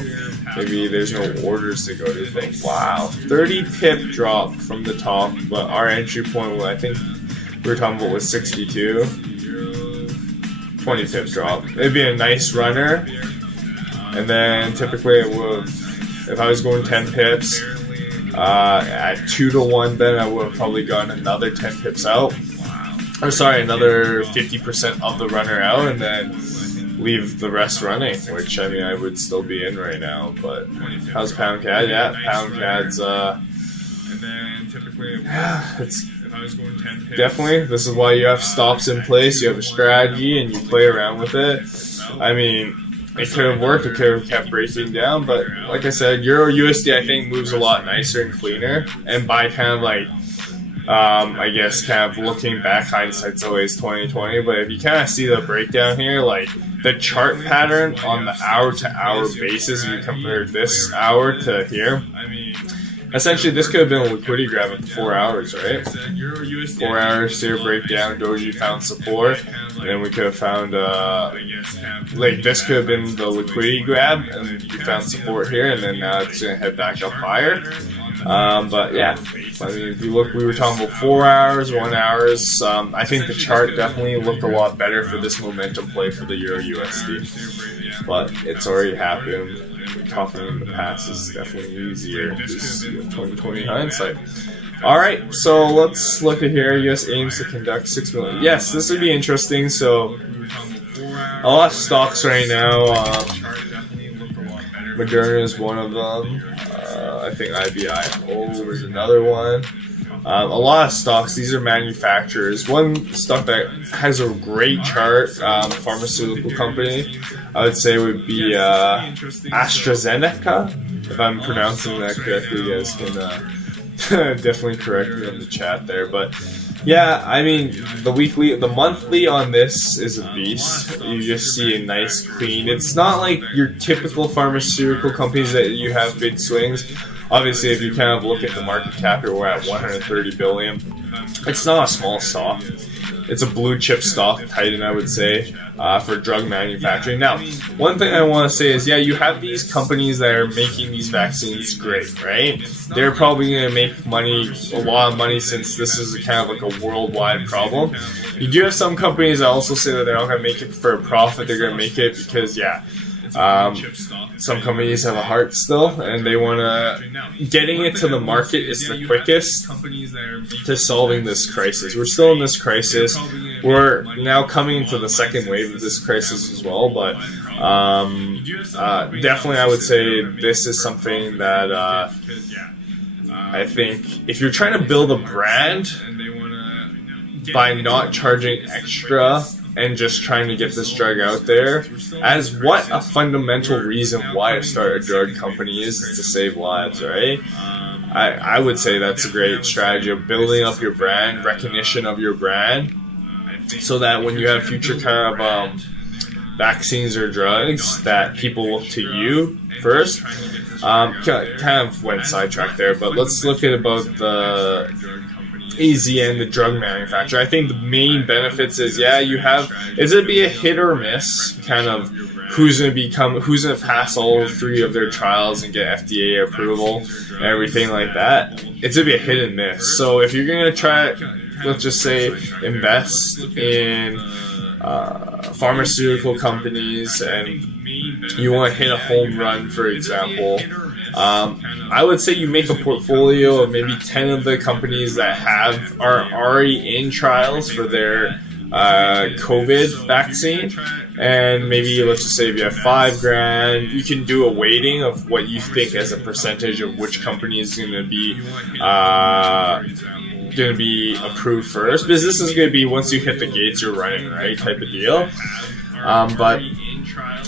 maybe there's no orders to go to. Wow, 30 pip drop from the top, but our entry point, I think we were talking about, was 62. 20 pip drop. It'd be a nice runner, and then typically it would, if I was going 10 pips, at 2-to-1, then I would have probably gotten another 10 pips out. Or sorry, another 50% of the runner out, and then leave the rest running, which, I mean, I would still be in right now. But how's Pound CAD? Yeah, Pound CAD's, it's definitely, this is why you have stops in place, you have a strategy, and you play around with it. I mean, it could have worked, it could have kept breaking down, but like I said, Euro USD, I think, moves a lot nicer and cleaner. And by kind of like, I guess kind of looking back, hindsight's always 2020, but if you kind of see the breakdown here, like the chart pattern on the hour-to-hour basis, if you compare this hour to here, essentially this could have been a liquidity grab at the 4 hours, right? 4 hours here, breakdown, Doji found support, and then we could have found, like this could have been the liquidity grab, and we found support here, and then now it's going to head back up higher. But yeah, I mean, if you look, we were talking about 4 hours, 1 hours. I think the chart definitely looked a lot better for this momentum play for the Euro USD, but it's already happened. Talking in the past is definitely easier. This is 2020 hindsight. Alright, so let's look at here. US aims to conduct 6 million. Yes, this would be interesting. So, a lot of stocks right now. Moderna is one of them. I think IBIO is another one. A lot of stocks, these are manufacturers. One stock that has a great chart, pharmaceutical company, I would say would be AstraZeneca. If I'm pronouncing that correctly, you guys can definitely correct me in the chat there. But yeah, I mean, the monthly on this is a beast. You just see a nice clean. It's not like your typical pharmaceutical companies that you have big swings. Obviously, if you kind of look at the market cap, we're at 130 billion. It's not a small stock. It's a blue chip stock, Titan, I would say, for drug manufacturing. Now, one thing I want to say is, yeah, you have these companies that are making these vaccines great, right? They're probably going to make money, a lot of money, since this is kind of like a worldwide problem. You do have some companies that also say that they're not going to make it for a profit. They're going to make it because, yeah, some companies have a heart still, and they want to. Getting it to the market is the quickest to solving this crisis. We're still in this crisis. We're now coming into the second wave of this crisis as well, but definitely I would say this is something that I think if you're trying to build a brand by not charging extra and just trying to get this drug out there, as what a fundamental reason why to start a drug company is to save lives, right? I would say that's a great strategy of building up your brand, recognition of your brand, so that when you have future kind of vaccines or drugs, that people look to you first. Kind of went sidetracked there, but let's look at about the AZN, the drug manufacturer. I think the main benefits is, yeah, you have, is it be a hit or miss, kind of who's going to pass all three of their trials and get FDA approval and everything like that. It's going to be a hit and miss. So if you're going to try, let's just say, invest in pharmaceutical companies and you want to hit a home run, for example, I would say you make a portfolio of maybe 10 of the companies that are already in trials for their COVID vaccine, and maybe let's just say if you have $5,000, you can do a weighting of what you think as a percentage of which company is going to be approved first, because this is going to be once you hit the gates you're running, right, type of deal. But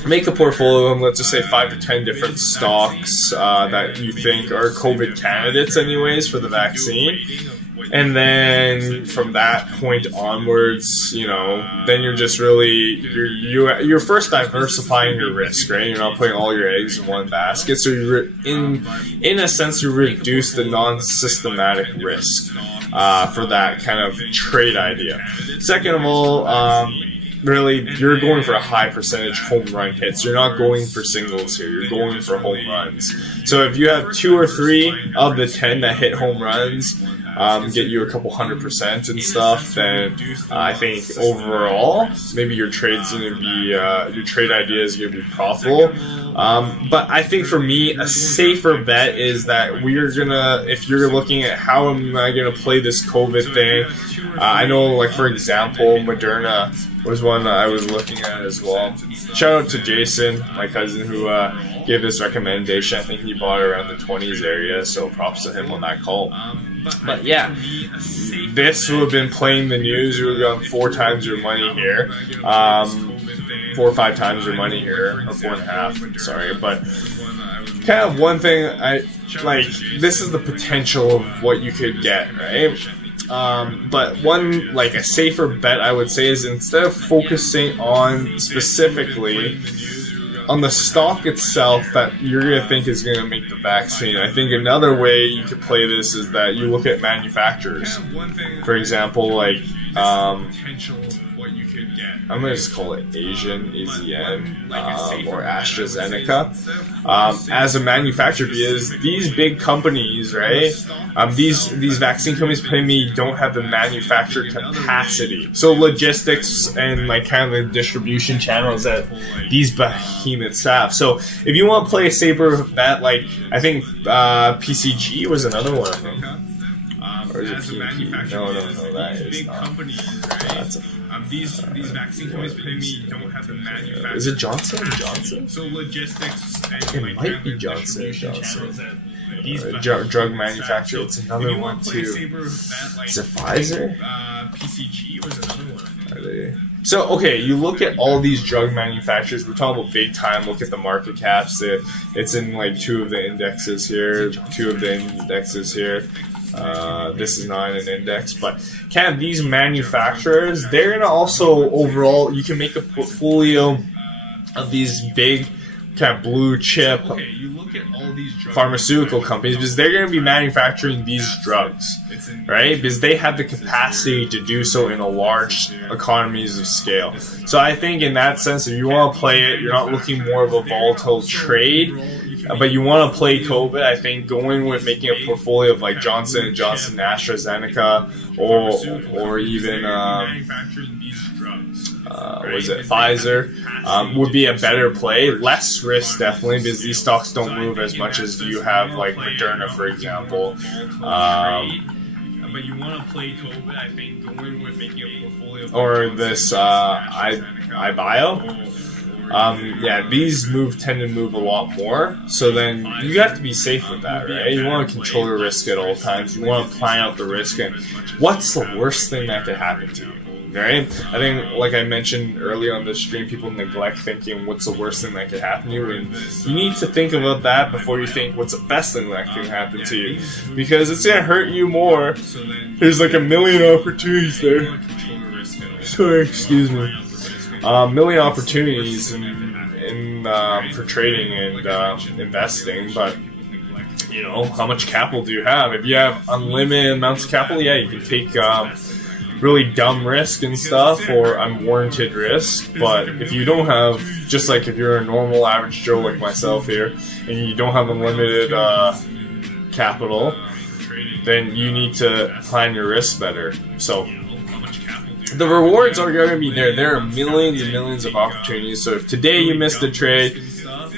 make a portfolio of, let's just say, 5 to 10 different stocks that you think are COVID candidates anyways for the vaccine. And then from that point onwards, then you're just really, you're first diversifying your risk, right? You're not putting all your eggs in one basket. So in a sense, you reduce the non-systematic risk for that kind of trade idea. Second of all, really, you're going for a high percentage home run hits. You're not going for singles here. You're going for home runs. So if you have 2 or 3 of the 10 that hit home runs, get you a couple 100% and stuff, then I think overall, maybe your trade's going to be, your trade idea is going to be profitable. But I think for me, a safer bet is that if you're looking at how am I going to play this COVID thing, I know, like, for example, Moderna was one that I was looking at as well. Shout out to Jason, my cousin, who gave this recommendation. I think he bought around the 20s area, so props to him on that call. But yeah, this would have been playing the news. You would have gotten 4 times your money here. 4 or 5 times your money here, or 4.5, sorry. But kind of one thing, this is the potential of what you could get, right? But one, like, a safer bet I would say is, instead of focusing on specifically on the stock itself that you're going to think is going to make the vaccine, I think another way you could play this is that you look at manufacturers. For example, like, I'm going to just call it AZN, or AstraZeneca, as a manufacturer, because these big companies, right, these vaccine companies maybe don't have the manufacturer capacity. So logistics and, like, kind of the distribution channels that these behemoths have. So if you want to play a safer bet, like, I think PCG was another one of them. Or is it PMP? No, that is not. That's a... These vaccine companies maybe don't have the manufacturer. Is it Johnson & Johnson? So logistics. It might be Johnson & Johnson. Drug manufacturer. It's another one too. Is it Pfizer? PCG was another one. Are they? So, okay, you look at all these drug manufacturers. We're talking about big time. Look at the market caps. It's in, like, 2 of the indexes here. 2 of the indexes here. This is not an index, but kind of these manufacturers, they're going to also, overall, you can make a portfolio of these big kind of blue chip pharmaceutical companies, because they're going to be manufacturing these drugs, right? Because they have the capacity to do so in a large economies of scale. So I think in that sense, if you want to play it, you're not looking more of a volatile trade, but you want to play COVID. I think going with making a portfolio of like Johnson & Johnson, AstraZeneca, or even Pfizer would be a better play. Less risk, definitely, because these stocks don't move as much as you have like Moderna, for example. But you want to play COVID, I think, going with making a portfolio or this iBio. Yeah, these tend to move a lot more. So then you have to be safe with that, right? You want to control your risk at all times. You want to plan out the risk and what's the worst thing that could happen to you, right? I think, like I mentioned earlier on the stream, people neglect thinking what's the worst thing that could happen to you, and you need to think about that before you think what's the best thing that can happen to you, because it's gonna hurt you more. There's like a million opportunities there. Sorry, excuse me. Million opportunities in for trading and investing, but you know, how much capital do you have? If you have unlimited amounts of capital, yeah, you can take really dumb risk and stuff, or unwarranted risk. But if you don't have, just like if you're a normal average Joe like myself here, and you don't have unlimited capital, then you need to plan your risk better. So the rewards are going to be there. There are millions and millions of opportunities. So if today you missed a trade,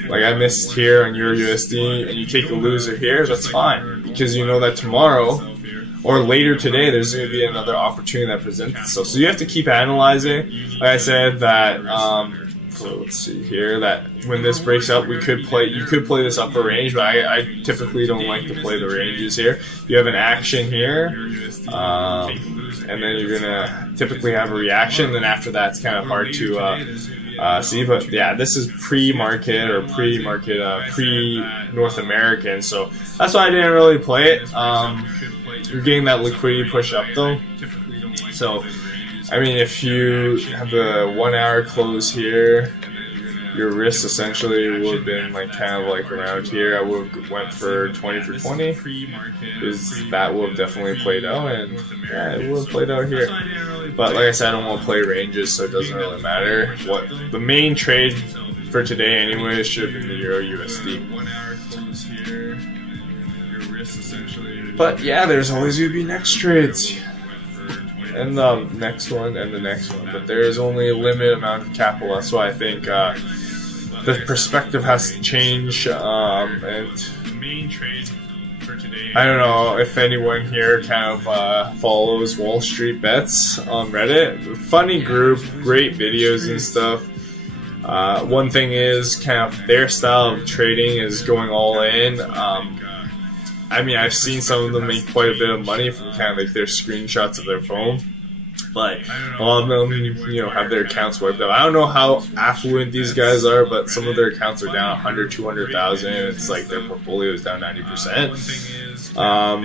like I missed here on Euro USD, and you take a loser here, that's fine, because you know that tomorrow or later today there's going to be another opportunity that presents itself. So you have to keep analyzing. Like I said, that so let's see here, that when this breaks up, you could play this upper range, but I typically don't like to play the ranges here. You have an action here, and then you're gonna typically have a reaction. Then after that, it's kind of hard to see. But yeah, this is pre-market pre-North American, so that's why I didn't really play it. You're getting that liquidity push up though, so I mean, if you have the 1 hour close here, your risk essentially would have been like kind of like around here. I would have went for 20 for 20, because that would have definitely played out, and yeah, it would have played out here. But like I said, I don't want to play ranges, so it doesn't really matter. What the main trade for today anyway should have been the Euro USD. But yeah, there's always going to be next trades. And the next one, and the next one. But there is only a limited amount of capital. That's why I think the perspective has to change. And I don't know if anyone here kind of follows Wall Street Bets on Reddit. Funny group, great videos and stuff. One thing is kind of their style of trading is going all in. I mean, I've seen some of them make quite a bit of money from kind of like their screenshots of their phone, but a lot of them, you know, have their accounts wiped out. I don't know how affluent these guys are, but some of their accounts are down 100, 200,000. It's like their portfolio is down 90%. I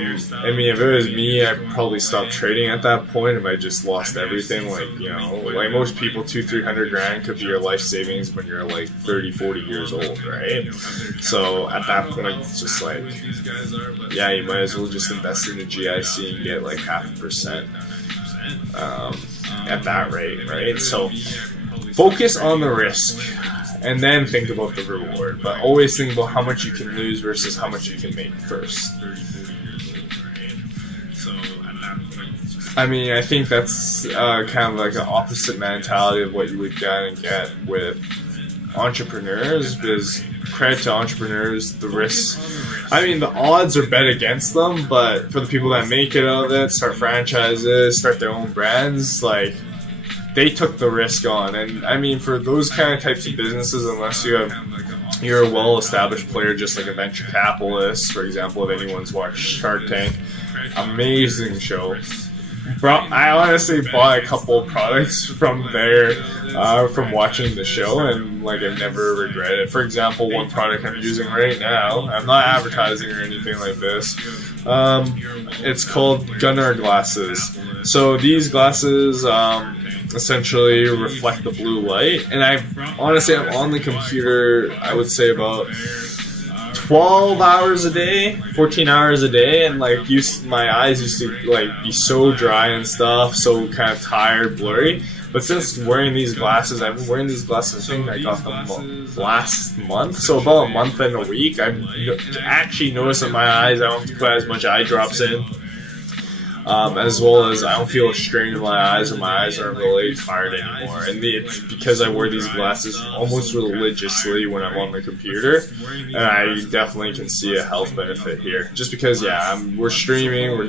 mean, if it was me, I'd probably stop trading at that point if I just lost everything. Like, you know, like most people, 200-300 grand could be your life savings when you're like 30, 40 years old, right? So at that point, it's just like, yeah, you might as well just invest in the GIC and get like 0.5% at that rate, right? So focus on the risk and then think about the reward, but always think about how much you can lose versus how much you can make first. I mean, I think that's kind of like an opposite mentality of what you would kind of get with entrepreneurs, because credit to entrepreneurs, the risks, I mean, the odds are bet against them, but for the people that make it out of it, start franchises, start their own brands, like, they took the risk on. And I mean, for those kind of types of businesses, unless you're a well-established player, just like a venture capitalist, for example, if anyone's watched Shark Tank, amazing show. I honestly bought a couple of products from there, from watching the show, and like I've never regretted it. For example, one product I'm using right now, I'm not advertising or anything like this. It's called Gunnar glasses. So these glasses, essentially reflect the blue light. And I'm on the computer, I would say about 12 hours a day, 14 hours a day, and like my eyes used to like be so dry and stuff, so kind of tired, blurry. But since wearing these glasses, I've been wearing these glasses, I think I got them last month, so about a month and a week, I've actually noticed that my eyes, I don't have to put as much eye drops in. As well as I don't feel a strain in my eyes, and my eyes aren't really tired anymore. And it's because I wear these glasses almost religiously when I'm on the computer, and I definitely can see a health benefit here. Just because, we're streaming, we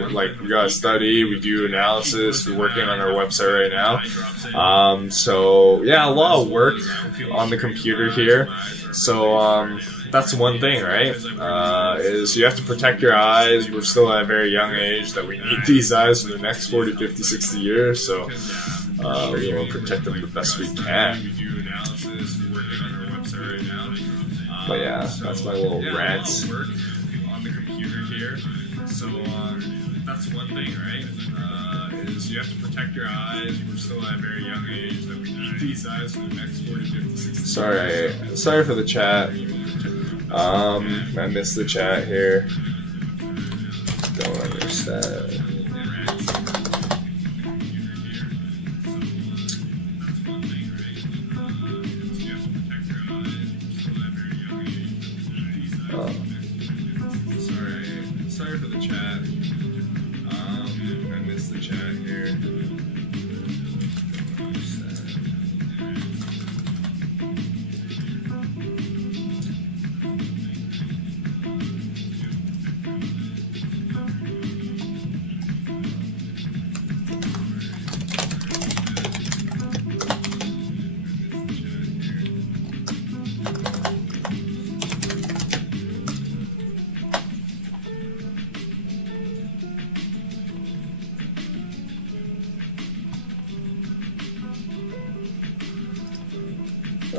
gotta study, we do analysis, we're working on our website right now. So yeah, a lot of work on the computer here. So that's one thing, right? Is you have to protect your eyes. We're still at a very young age that we need these eyes for the next 40, 50, 60 years. So we want to protect them the best we can. But yeah, that's my little rant. On the computer here. So that's one thing, right? Is you have to protect your eyes. We're still at a very young age that we need these eyes for the next 40, 50, 60 years. Sorry for the chat. I missed the chat here. Don't understand. Sorry for the chat. I missed the chat here. Don't understand.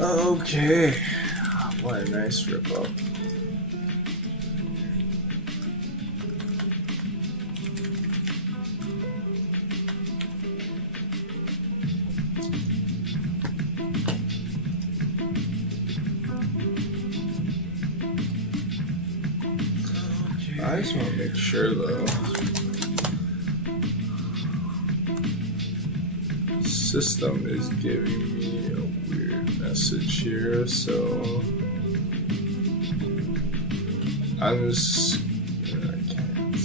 Okay, what a nice rip up. I just want to make sure though. System is giving me a weird message here, so I'm just I can't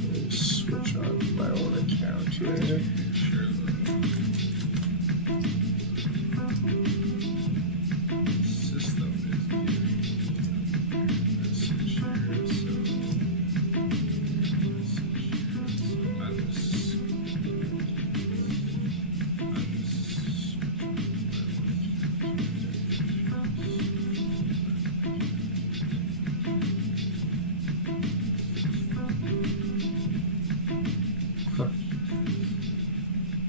really switch on to my own account here. Sure system is giving me a weird message here, so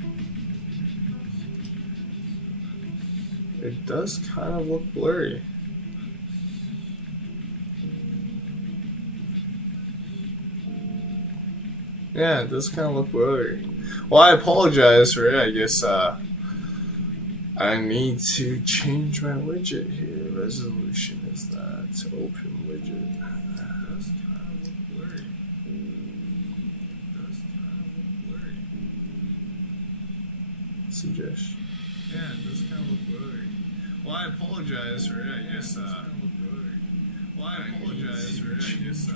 I'm just it does kind of look blurry. Yeah, it does kind of look blurry. Well, I apologize for it. I guess I need to change my widget here. Resolution is that. Open widget. It does kind of look blurry. It does kind of look blurry. Suggestion. Yeah, it does kind of look blurry. Well, I apologize for it. I guess well, I apologize for it. I guess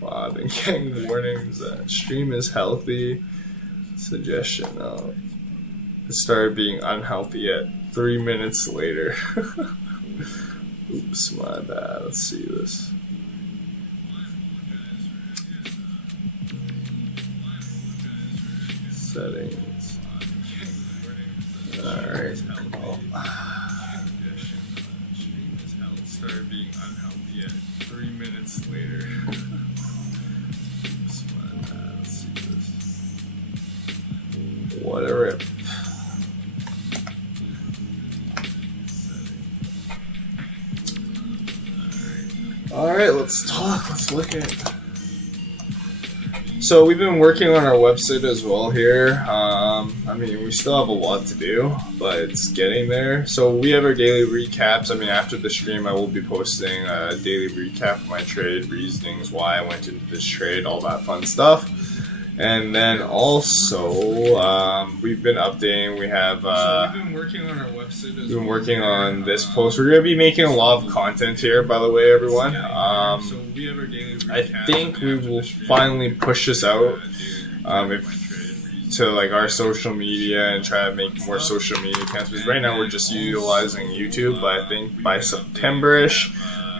wow, I've been getting warnings that stream is healthy. Suggestion. It started being unhealthy at 3 minutes later. Oops, my bad. Let's see this. Settings. Alright. Started being unhealthy at 3 minutes later. Oops, my bad. Let's see this. What a rip. Alright, let's talk. Let's look at it. So we've been working on our website as well here. I I mean, we still have a lot to do, but it's getting there. So we have our daily recaps. I mean, after the stream, I will be posting a daily recap of my trade, reasonings, why I went into this trade, all that fun stuff. And then also, we've been updating. We have we've been working on our website. We've been working on this post. We're going to be making a lot of content here, by the way, everyone. So we have our daily recap. I think we will finally push this out to like our social media and try to make more social media accounts. Because right now we're just utilizing YouTube, but I think by September-ish,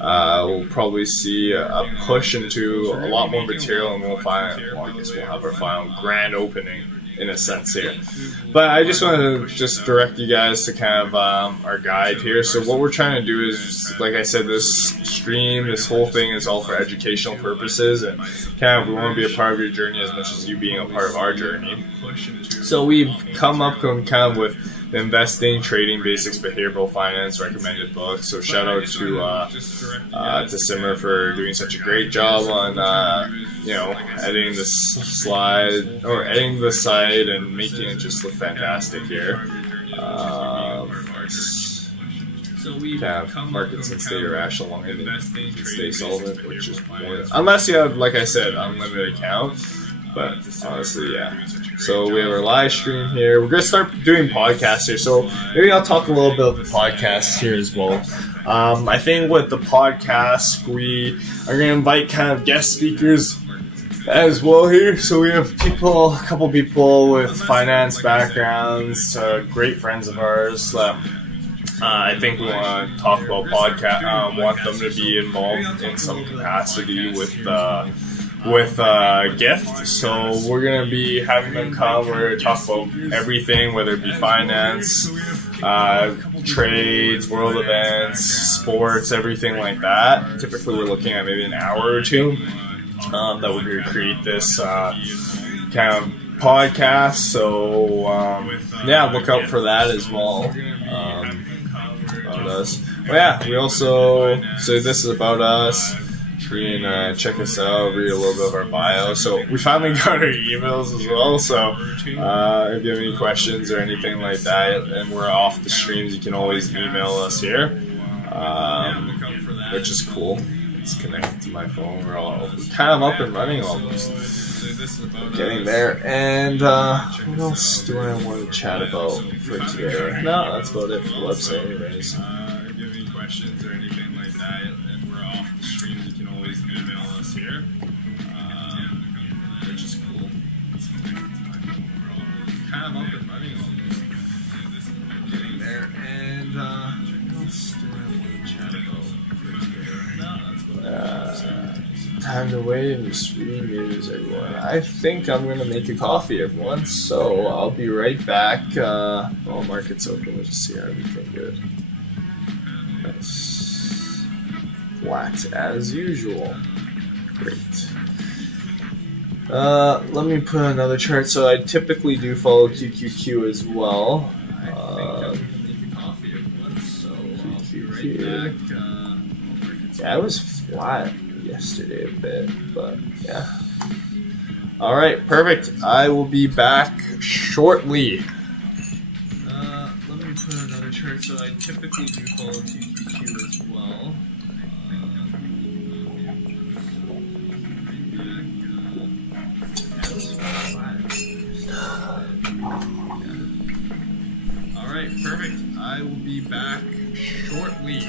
we'll probably see a push into a lot more material, and I guess we'll have our final grand opening in a sense here. But I just want to direct you guys to kind of our guide here. So what we're trying to do is, like I said, this stream, this whole thing is all for educational purposes, and kind of we want to be a part of your journey as much as you being a part of our journey. So we've come up kind of with the investing, trading basics, behavioral finance recommended books. So shout out to Simar for doing such a great job on editing the slide or editing the site and making it just look fantastic here. So we have markets and stay irrational long and stay solvent, which is more, unless you have, like I said, unlimited account. But honestly, yeah. So we have our live stream here. We're going to start doing podcasts here. So maybe I'll talk a little bit of the podcast here as well. I think with the podcast, we are going to invite kind of guest speakers as well here. So we have a couple people with finance backgrounds, great friends of ours. I think we want to talk about podcast. Want them to be involved in some capacity with gift. So we're gonna be having them come. We're gonna talk about everything, whether it be finance, trades, world events, sports, everything like that. Typically, we're looking at maybe an hour or two that we're gonna create this kind of podcast. So look out for that as well. About us. Oh yeah, we also this is about us. You can check us out, read a little bit of our bio. So we finally got our emails as well. So if you have any questions or anything like that, and we're off the streams, you can always email us here, which is cool. It's connected to my phone. We're kind of up and running almost. Getting there. And what else do I want to chat about for today? No, that's about it for the website anyways. If you have any questions or anything like that, and we're off the stream, you can always email us here, which is cool. It's kind of up and running almost. Getting there. And what else do I want to chat about for today? No, that's about it. Time to wait and just read news, everyone. I think I'm going to make a coffee, everyone, so I'll be right back. Market's open. We'll just see how everything good. That's flat as usual. Great. Let me put another chart. So I typically do follow QQQ as well. QQQ. Yeah, it was flat yesterday a bit, but yeah. All right, perfect. I will be back shortly. Let me put another chart. So I typically do follow QQQ as well. All right, perfect. I will be back shortly.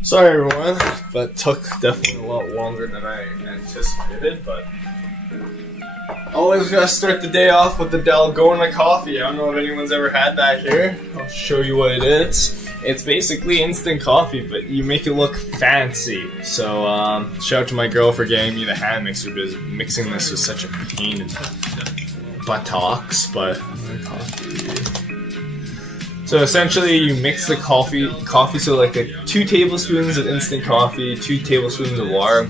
Sorry everyone, that took definitely a lot longer than I anticipated, but always gotta start the day off with the Dalgona coffee. I don't know if anyone's ever had that here. I'll show you what it is. It's basically instant coffee, but you make it look fancy. So shout out to my girl for getting me the hand mixer, because mixing this was such a pain in the buttocks, but so essentially you mix the coffee so like 2 tablespoons of instant coffee, 2 tablespoons of water,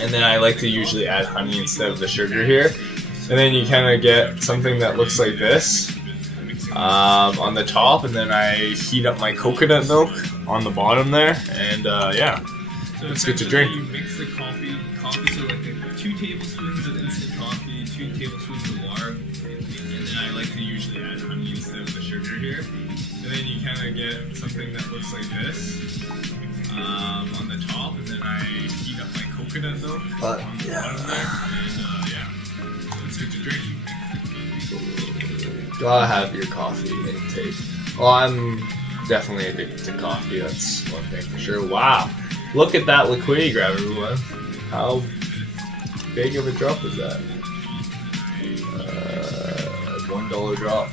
and then I like to usually add honey instead of the sugar here. And then you kind of get something that looks like this on the top, and then I heat up my coconut milk on the bottom there, and yeah, it's good to drink. You mix the coffee so like 2 tablespoons of instant coffee, 2 tablespoons of water, and then I like to usually add honey instead of the sugar here. And then you kind of get something that looks like this on the top, and then I heat up my coconut milk on the bottom there, and yeah, it's good to drink. Gotta have your coffee intake. Well, I'm definitely addicted to coffee, that's one thing for sure. Wow, look at that liquidity grab, everyone. How big of a drop was that? $1 drop.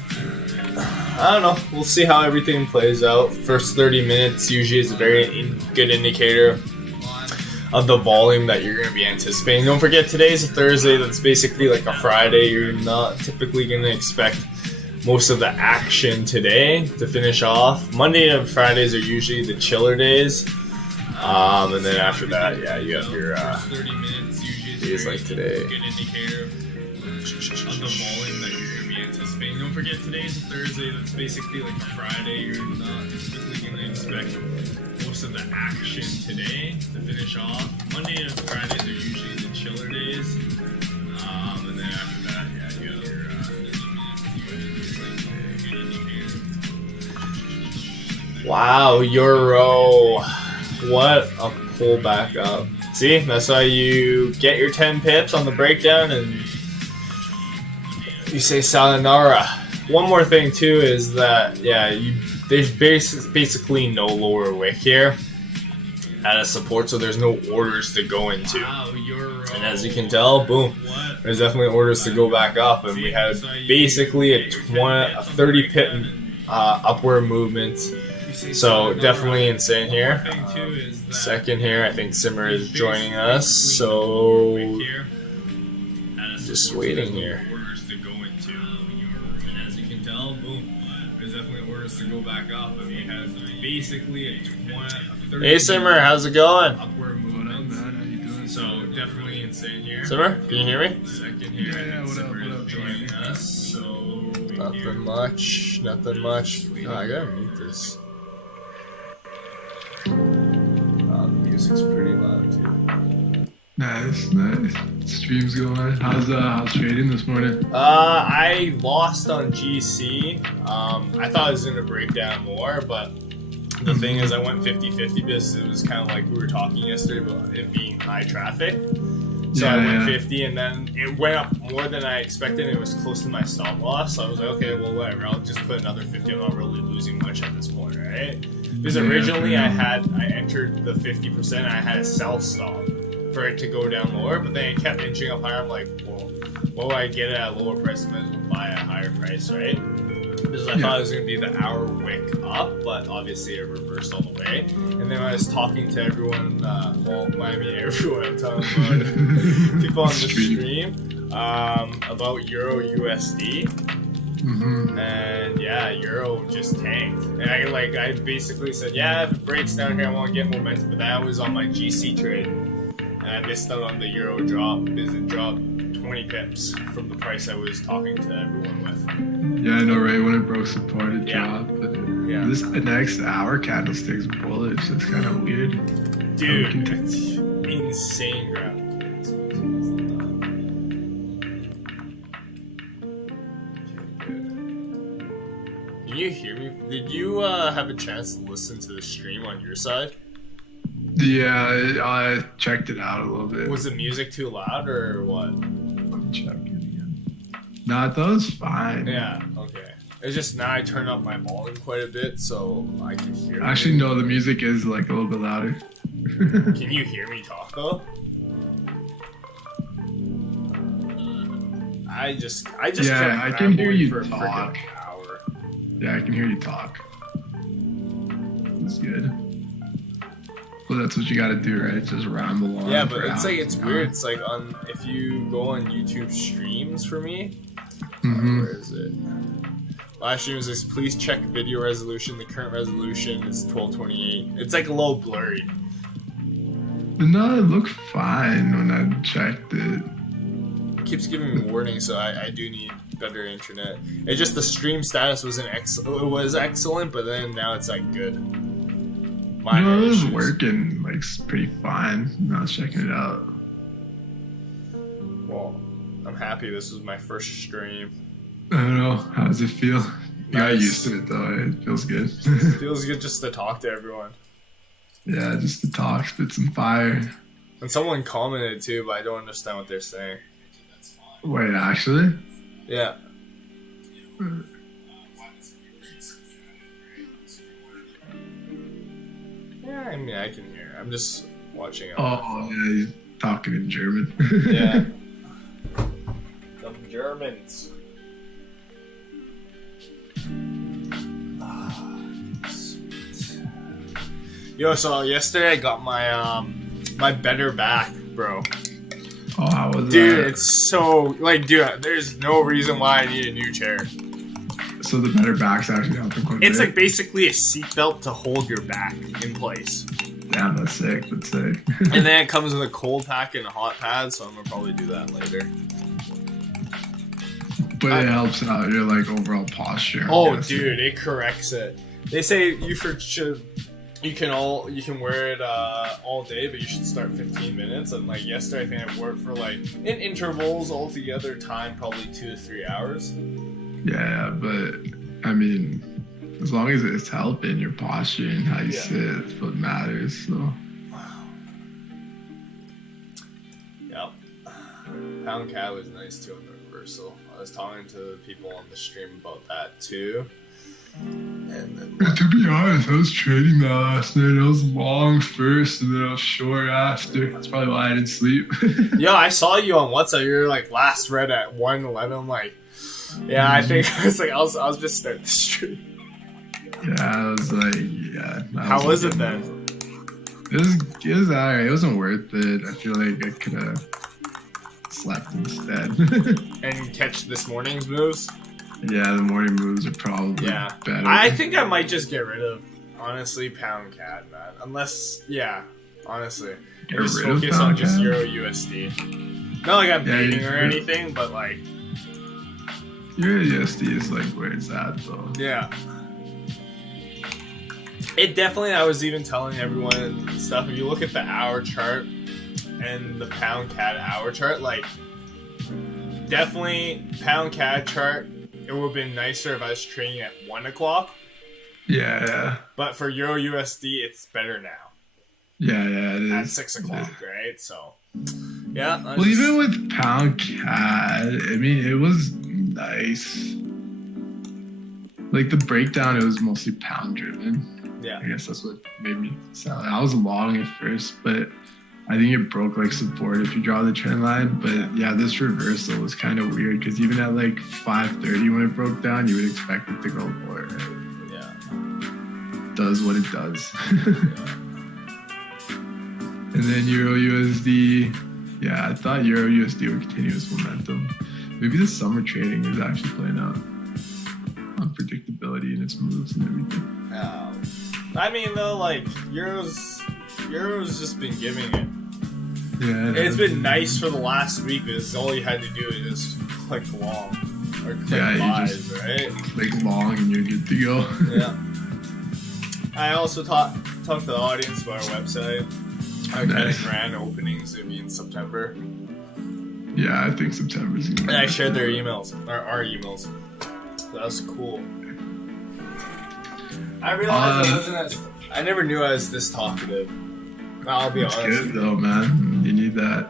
I don't know. We'll see how everything plays out. First 30 minutes usually is a very good indicator of the volume that you're going to be anticipating. Don't forget, today's a Thursday. That's basically like a Friday. You're not typically going to expect most of the action today to finish off. Monday and Fridays are usually the chiller days. And then after that, yeah, you have your 30 minutes days like today. Good indicator of the volume that you're going to be anticipating. Don't forget, today's a Thursday. That's basically like a Friday. You're not typically going to expect most of the action today to finish off. Monday and Fridays are usually the chiller days. And then after that, yeah, you have your 30 minutes. Wow, Euro. What a pullback up. See, that's how you get your 10 pips on the breakdown and you say sayonara. One more thing too is that, yeah, there's basically no lower wick here at a support, so there's no orders to go into. And as you can tell, boom, there's definitely orders to go back up, and we had basically a 30 pip upward movement. So definitely insane here. Second here, I think Simar is joining us, so just waiting here. To go back up, and we have basically a 30. Hey Simar, how's it going? Upward movement. So definitely insane here. Simar, can you hear me? Second here. Yeah, what up, joining us. So nothing much. Oh, I gotta mute this. The music's pretty loud too. Nice. Stream's going. How's trading this morning? I lost on GC. I thought it was gonna break down more, but the thing is, I went 50-50 because it was kind of like we were talking yesterday about it being high traffic. So I went 50, and then it went up more than I expected. It was close to my stop loss, so I was like, okay, well, whatever. I'll just put another 50. I'm not really losing much at this point, right? Because originally I entered the 50%. I had a sell stop for it to go down lower, but then it kept inching up higher. I'm like, well, what do I get at a lower price? I might as well buy at a higher price, right? Because I thought it was going to be the hour wick up, but obviously it reversed all the way. And then I was talking to everyone, everyone, I'm talking about people on the stream, about Euro USD. Mm-hmm. And yeah, Euro just tanked. And I basically said, yeah, if it breaks down here, I want to get momentum, but that was on my GC trade. And I missed out on the Euro drop because it dropped 20 pips from the price I was talking to everyone with. Yeah, I know, right? When it broke support, it dropped. But this next hour candlestick's bullish. That's kind of weird. Dude, it's insane graph. Can you hear me? Did you have a chance to listen to the stream on your side? Yeah, I checked it out a little bit. Was the music too loud or what? Let me check it again. No, I thought it was fine. Yeah, okay. It's just now I turned up my volume quite a bit so I can hear. Actually, no, the music is like a little bit louder. Can you hear me talk though? I just yeah, I can hear you for talk. Yeah, I can hear you talk. It's good. Well, that's what you gotta do, right? Just ramble on. Yeah, but it's like it's weird. It's like if you go on YouTube streams for me. Where is it? Last stream was please check video resolution. The current resolution is 1228. It's like a little blurry. No, it looked fine when I checked it. It keeps giving me warnings, so I do need better internet. It's just the stream status was excellent, but then now it's like good. No, it was working like pretty fine. When I was checking it out. Well, I'm happy this was my first stream. I don't know. How does it feel? You got used to it though. It feels good. It feels good just to talk to everyone. Yeah, just to talk, spit some fire. And someone commented too, but I don't understand what they're saying. Wait, actually? Yeah. Yeah, I mean, I can hear. I'm just watching it. Oh, yeah, he's talking in German. Yeah. Some Germans. Sweet. Yo, so yesterday I got my my better back, bro. Oh, how was dude, that? it's so dude, there's no reason why I need a new chair. So the better back's actually helping quite a bit. It's like basically a seatbelt to hold your back in place. Damn, that's sick. That's sick. And then it comes with a cold pack and a hot pad, so I'm gonna probably do that later. But it helps out your like overall posture. Oh, dude, it corrects it. They say you can wear it all day, but you should start 15 minutes. And like yesterday, I think I wore it for like in intervals altogether, time probably 2 to 3 hours. Yeah, but I mean, as long as it's helping your posture and how you sit, that's what matters. So. Yep. Pound cat was nice too on the reversal. I was talking to people on the stream about that too. And then, to be honest, I was trading that last night. I was long first and then I was short after. That's probably why I didn't sleep. Yeah, I saw you on WhatsApp. You're like last read at 1:11. I'm like, yeah, I think I was like, I'll just start the stream. Yeah, I was like, yeah. How was it then? It was alright. It wasn't worth it. I feel like I could have slept instead. And catch this morning's moves? Yeah, the morning moves are probably better. I think I might just get rid of, honestly, Pound Cat, man. Unless, honestly. Just focus on just Euro USD. Not like I'm baiting or anything, but like... Euro USD is like where it's at, though. Yeah. It definitely, I was even telling everyone and stuff, if you look at the hour chart and the Pound Cat hour chart, like, definitely Pound Cat chart, it would have been nicer if I was trading at 1 o'clock. Yeah. But for Euro USD, it's better now. Yeah, it is. At 6 o'clock, right? So, yeah. Well, even with Pound Cat, I mean, it was nice. Like, the breakdown, it was mostly pound driven. Yeah. I guess that's what made me sell it. I was long at first, but I think it broke like support if you draw the trend line. But yeah, this reversal was kind of weird because even at like 5:30 when it broke down, you would expect it to go lower, right? Yeah. It does what it does. And then Euro USD. Yeah, I thought Euro USD would continue its momentum. Maybe the summer trading is actually playing out. Unpredictability in its moves and everything. I mean, though, like, Euro's just been giving it. Yeah, It's been nice for the last week because all you had to do is just click long or click buys, right? Click long and you're good to go. Yeah. I also talked to the audience about our website. Our kind of grand openings will be in September. Yeah, I think September's gonna be. And I shared their emails, our emails. So that was cool. I realized I never knew I was this talkative. I'll be honest. It's good though, man. You need that.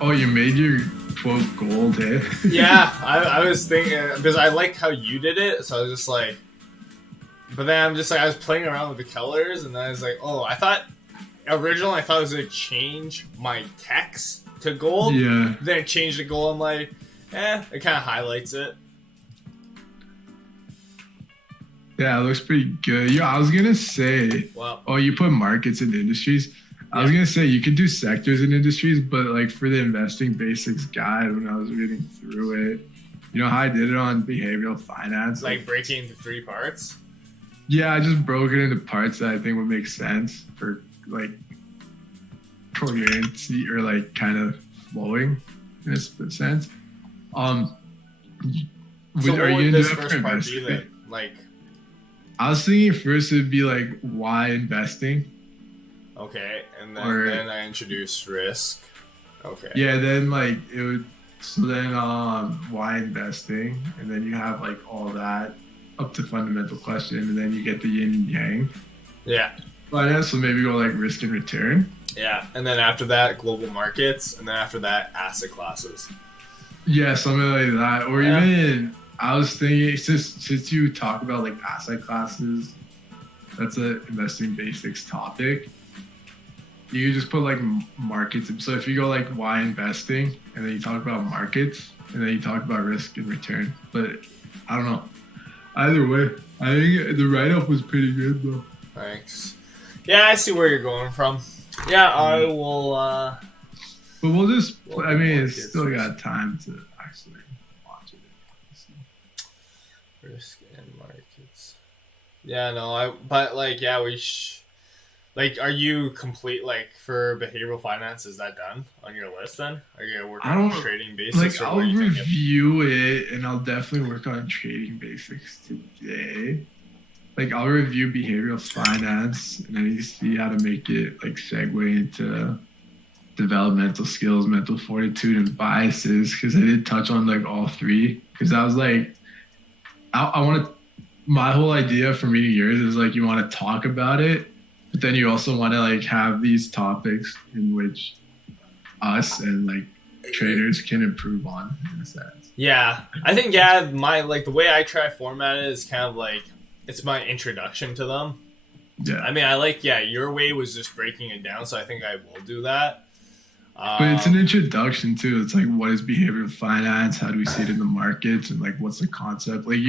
Oh, you made your quote gold, eh? Yeah, I was thinking, because I liked how you did it, so I was just like, but then I'm just like, I was playing around with the colors, and then I was like, originally I thought I was going to change my text to gold. Yeah. Then it changed to gold. I'm like, it kind of highlights it. Yeah, it looks pretty good. Yeah, I was going to say, you put markets and industries. I was going to say you could do sectors and industries, but like for the investing basics guide, when I was reading through it, you know how I did it on behavioral finance? Like breaking into 3 parts? Yeah, I just broke it into parts that I think would make sense for like coherency or like kind of flowing in a sense. So what would this first part be then? Like, I was thinking first it'd be like why investing. Okay, and then I introduced risk. Okay. Yeah, then like it would. So then why investing, and then you have like all that up to fundamental question, and then you get the yin and yang. Yeah. Finance, so maybe go like risk and return. Yeah, and then after that, global markets, and then after that, asset classes. Yeah, something like that. Or even, I was thinking, since you talk about like asset classes, that's a investing basics topic. You just put like markets. So if you go like why investing, and then you talk about markets, and then you talk about risk and return. But I don't know. Either way, I think the write-up was pretty good though. Thanks. Yeah, I see where you're going from. Yeah, I will. But we'll just. I mean, it's still got time to actually watch it. Risk and markets. Yeah, no, but like, yeah, like, are you complete, like, for behavioral finance, is that done on your list then? Are you working on trading basics? Like, I'll review it, and I'll definitely work on trading basics today. Like, I'll review behavioral finance, and I need to see how to make it, like, segue into developmental skills, mental fortitude, and biases, because I did touch on, like, all 3. Because I was like, I want to, my whole idea for meeting yours is, like, you want to talk about it, but then you also want to like have these topics in which us and like traders can improve on in a sense. Yeah, I think my like the way I try to format it is kind of like it's my introduction to them. Yeah, I mean I like your way was just breaking it down, so I think I will do that. But it's an introduction too. It's like what is behavioral finance? How do we see it in the markets? And like what's the concept? Like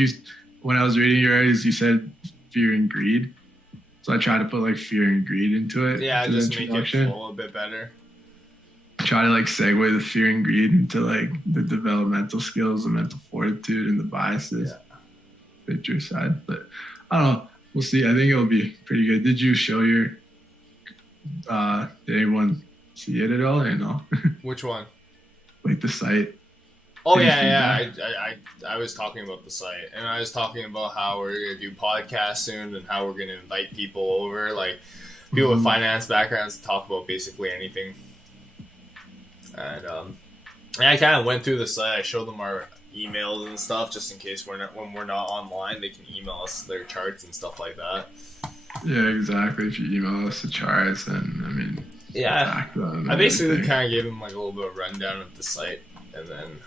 when I was reading yours, you said fear and greed. So I try to put like fear and greed into it. Yeah, just make it flow a bit better. Try to like segue the fear and greed into like the developmental skills, the mental fortitude, and the biases. Picture side, but I don't know. We'll see. I think it'll be pretty good. Did you show your? Did anyone see it at all or no? Which one? Like the site. Oh yeah. I was talking about the site, and I was talking about how we're gonna do podcasts soon, and how we're gonna invite people over, like people with finance backgrounds, to talk about basically anything. And I kind of went through the site. I showed them our emails and stuff, just in case when we're not online, they can email us their charts and stuff like that. Yeah, exactly. If you email us the charts, then I mean, I basically kind of gave them like a little bit of rundown of the site. And then,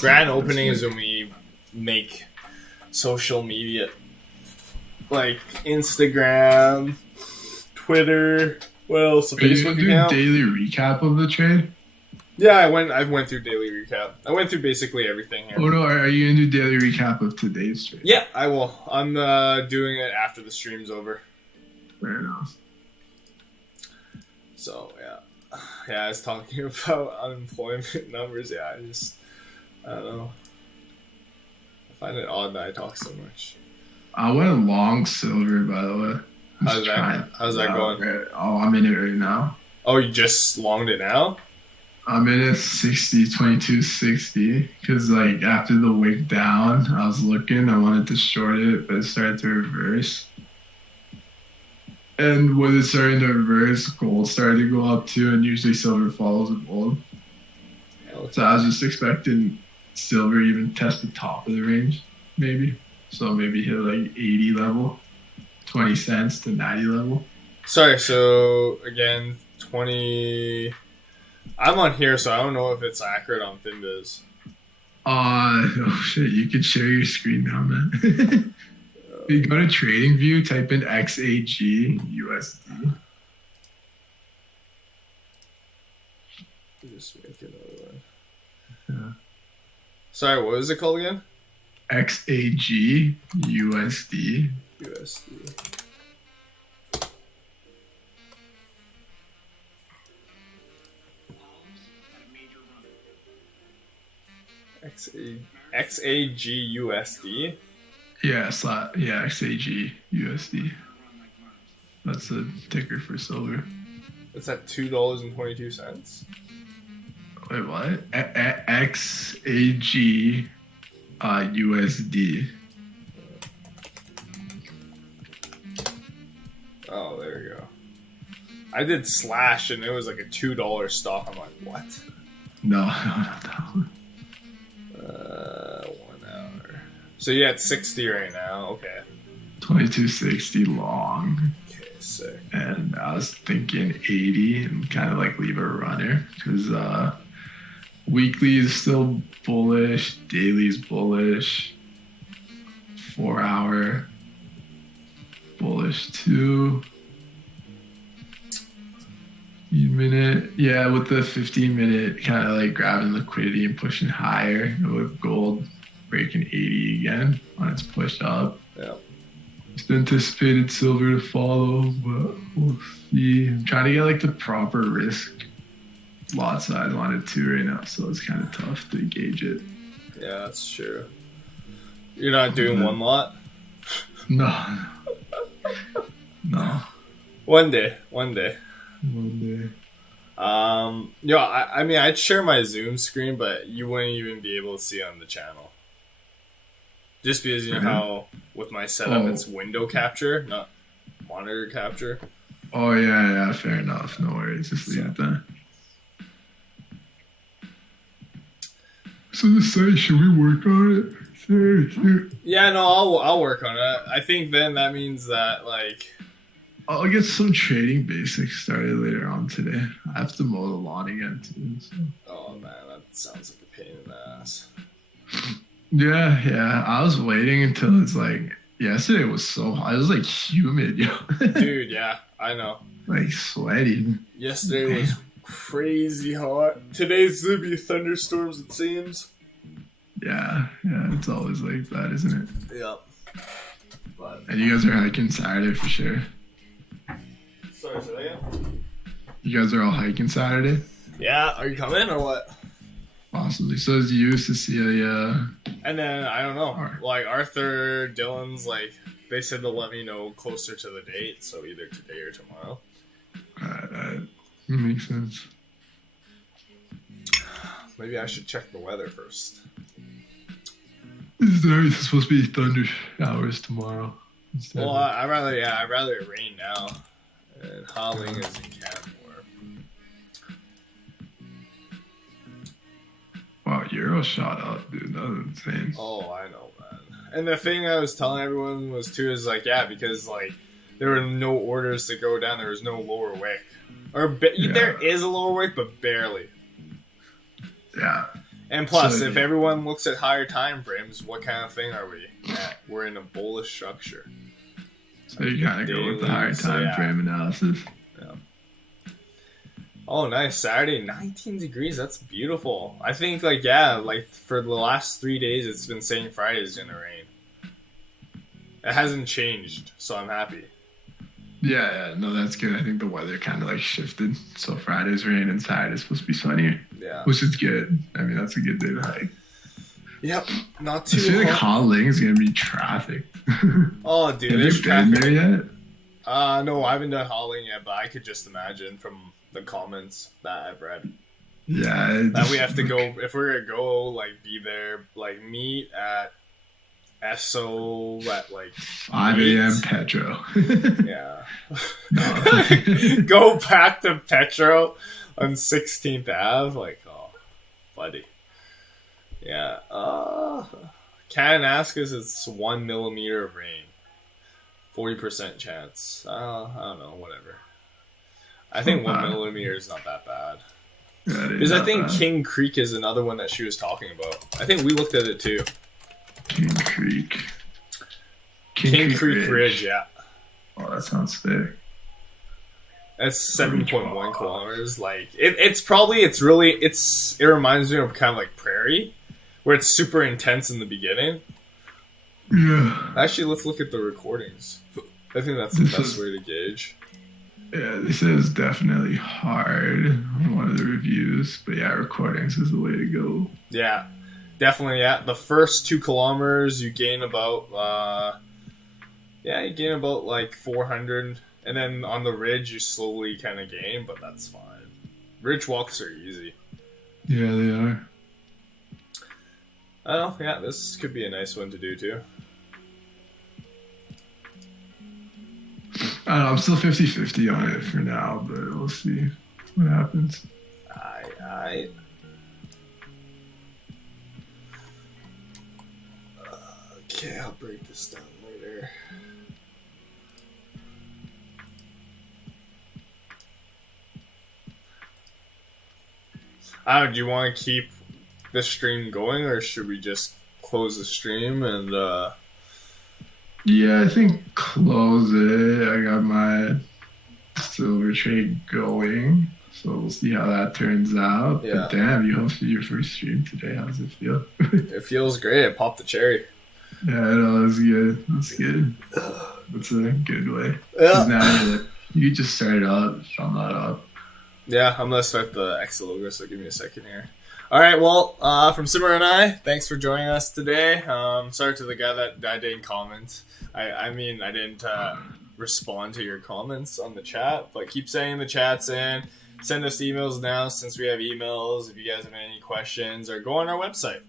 grand opening is when we make social media like Instagram, Twitter. What else? A Are you Facebook gonna do account. daily recap of the trade? Yeah, I went through daily recap. I went through basically everything here. Oh no, are you gonna do daily recap of today's trade? Yeah, I will. I'm doing it after the stream's over. Fair enough. So yeah, I was talking about unemployment numbers. Yeah, I don't know. I find it odd that I talk so much. I went long silver, by the way. How's that going? Oh, I'm in it right now. Oh, you just longed it now? I'm in at 60, 22, 60. Because, like, after the wick down, I was looking. I wanted to short it, but it started to reverse. And when it started to reverse, gold started to go up too. And usually silver follows with gold. So I was just expecting silver even test the top of the range, maybe. So maybe hit like 80 level, 20 cents to 90 level. Sorry, so again, 20... I'm on here, so I don't know if it's accurate on Finviz. Oh shit, you could share your screen now, man. If you go to Trading View, type in XAG USD. Just make another one. Yeah. Sorry, what was it called again? XAG USD. USD. XAG USD. Yeah, XAG USD. That's the ticker for silver. It's at $2.22. Wait, what? XAG USD. Oh, there you go. I did slash and it was like a $2 stock. I'm like, what? No, not that one. 1 hour. So yeah, it's 60 right now. Okay. 2260 long. Okay, sick. And I was thinking 80 and kind of like leave a runner because weekly is still bullish, daily is bullish, 4 hour bullish too. Minute, yeah, with the 15-minute kind of like grabbing liquidity and pushing higher with gold breaking 80 again on its push up. Yeah. Just anticipated silver to follow, but we'll see. I'm trying to get like the proper risk lot size on it too right now, so it's kind of tough to gauge it. Yeah, that's true. You're not doing one lot? No. No. One day. One day. I mean, I'd share my Zoom screen, but you wouldn't even be able to see it on the channel. Just because you know how with my setup it's window capture, not monitor capture. Oh yeah, fair enough. No worries, just leave it there. So the site, should we work on it? Yeah, no, I'll work on it. I think then that means that like I'll get some trading basics started later on today. I have to mow the lawn again too. So. Oh man, that sounds like a pain in the ass. Yeah. I was waiting until it's like yesterday was so hot. It was like humid, yo. Dude, yeah, I know. Like sweaty. Yesterday was crazy hot. Today's gonna be thunderstorms, it seems. Yeah, it's always like that, isn't it? Yep. But And you guys are hiking Saturday for sure. sorry, say that again? You guys are all hiking Saturday? Yeah, are you coming or what? Possibly. So it's you, Cecilia. And then I don't know. Alright. Like Arthur, Dylan's like they said they'll let me know closer to the date, so either today or tomorrow. That makes sense. Maybe I should check the weather first. It's supposed to be thunder hours tomorrow. Instead. Well, I'd rather it rain now. And hauling is in Canmore. Wow, Euro shot up, dude. That was insane. Oh, I know, man. And the thing I was telling everyone was too is like, yeah, because like there were no orders to go down. There was no lower wick, or there is a lower wick, but barely. Yeah. And plus, So, if everyone looks at higher time frames, what kind of thing are we at? We're in a bullish structure. So you kind of go with the higher Daily, so time yeah. frame analysis. Oh, nice. Saturday, 19 degrees. That's beautiful. I think, like, yeah, like, for the last 3 days, it's been saying Friday's gonna rain. It hasn't changed, so I'm happy. Yeah, no, that's good. I think the weather kind of like shifted. So Friday's rain and Saturday's supposed to be sunnier, Yeah. which is good. I mean, that's a good day to hike. Yep. Not I too feel like hot. Hauling is gonna be traffic. Oh, dude, Have there's you been traffic. there yet? No, I haven't done hauling yet, but I could just imagine from the comments that I've read Yeah. that we have to go, if we're gonna go, like, be there, like, meet at SO at, like, 5 a.m. Petro. yeah. No. Go back to Petro on 16th Ave. Like, oh, buddy. Yeah. Kananaskis, it's 1 millimeter of rain. 40% chance. I don't know, whatever. I think 1 millimeter is not that bad. Yeah, Because I think King Creek is another one that she was talking about. I think we looked at it too. King Creek. King Creek Ridge, yeah. Oh, that sounds sick. That's 7.1 kilometers. Like it reminds me of kind of like prairie, where it's super intense in the beginning. Yeah. Actually, let's look at the recordings. I think that's the best way to gauge. Yeah, this is definitely hard on one of the reviews, but yeah, recordings is the way to go. Yeah, definitely. Yeah, the first 2 kilometers you gain about like 400, and then on the ridge you slowly kind of gain, but that's fine. Ridge walks are easy. Yeah, they are. Oh yeah, this could be a nice one to do too. I don't know, I'm still 50-50 on it for now, but we'll see what happens. I okay, I'll break this down later. Do you want to keep the stream going, or should we just close the stream and Yeah, I think close it. I got my silver trade going, so we'll see how that turns out. Yeah. But damn, you hosted your first stream today. How does it feel? it feels great. I popped the cherry. Yeah, no, that's good. That's good. That's a good way. Yeah. 'Cause now you just start it up, sum that up. Yeah, I'm gonna start the X logo, so give me a second here. All right, well, from Simar and I, thanks for joining us today. Sorry to the guy that I didn't comment. I mean, I didn't respond to your comments on the chat, but keep sending the chats in. Send us emails now, since we have emails. If you guys have any questions, or go on our website.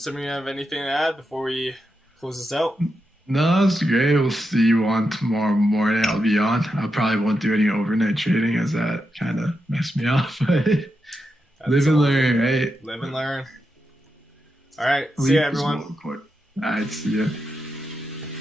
Simar, you have anything to add before we close this out? No, that's great. We'll see you on tomorrow morning. I'll be on. I probably won't do any overnight trading, as that kind of messed me up. But live and learn, right? Live and learn. All right, see ya, everyone. All right, see ya.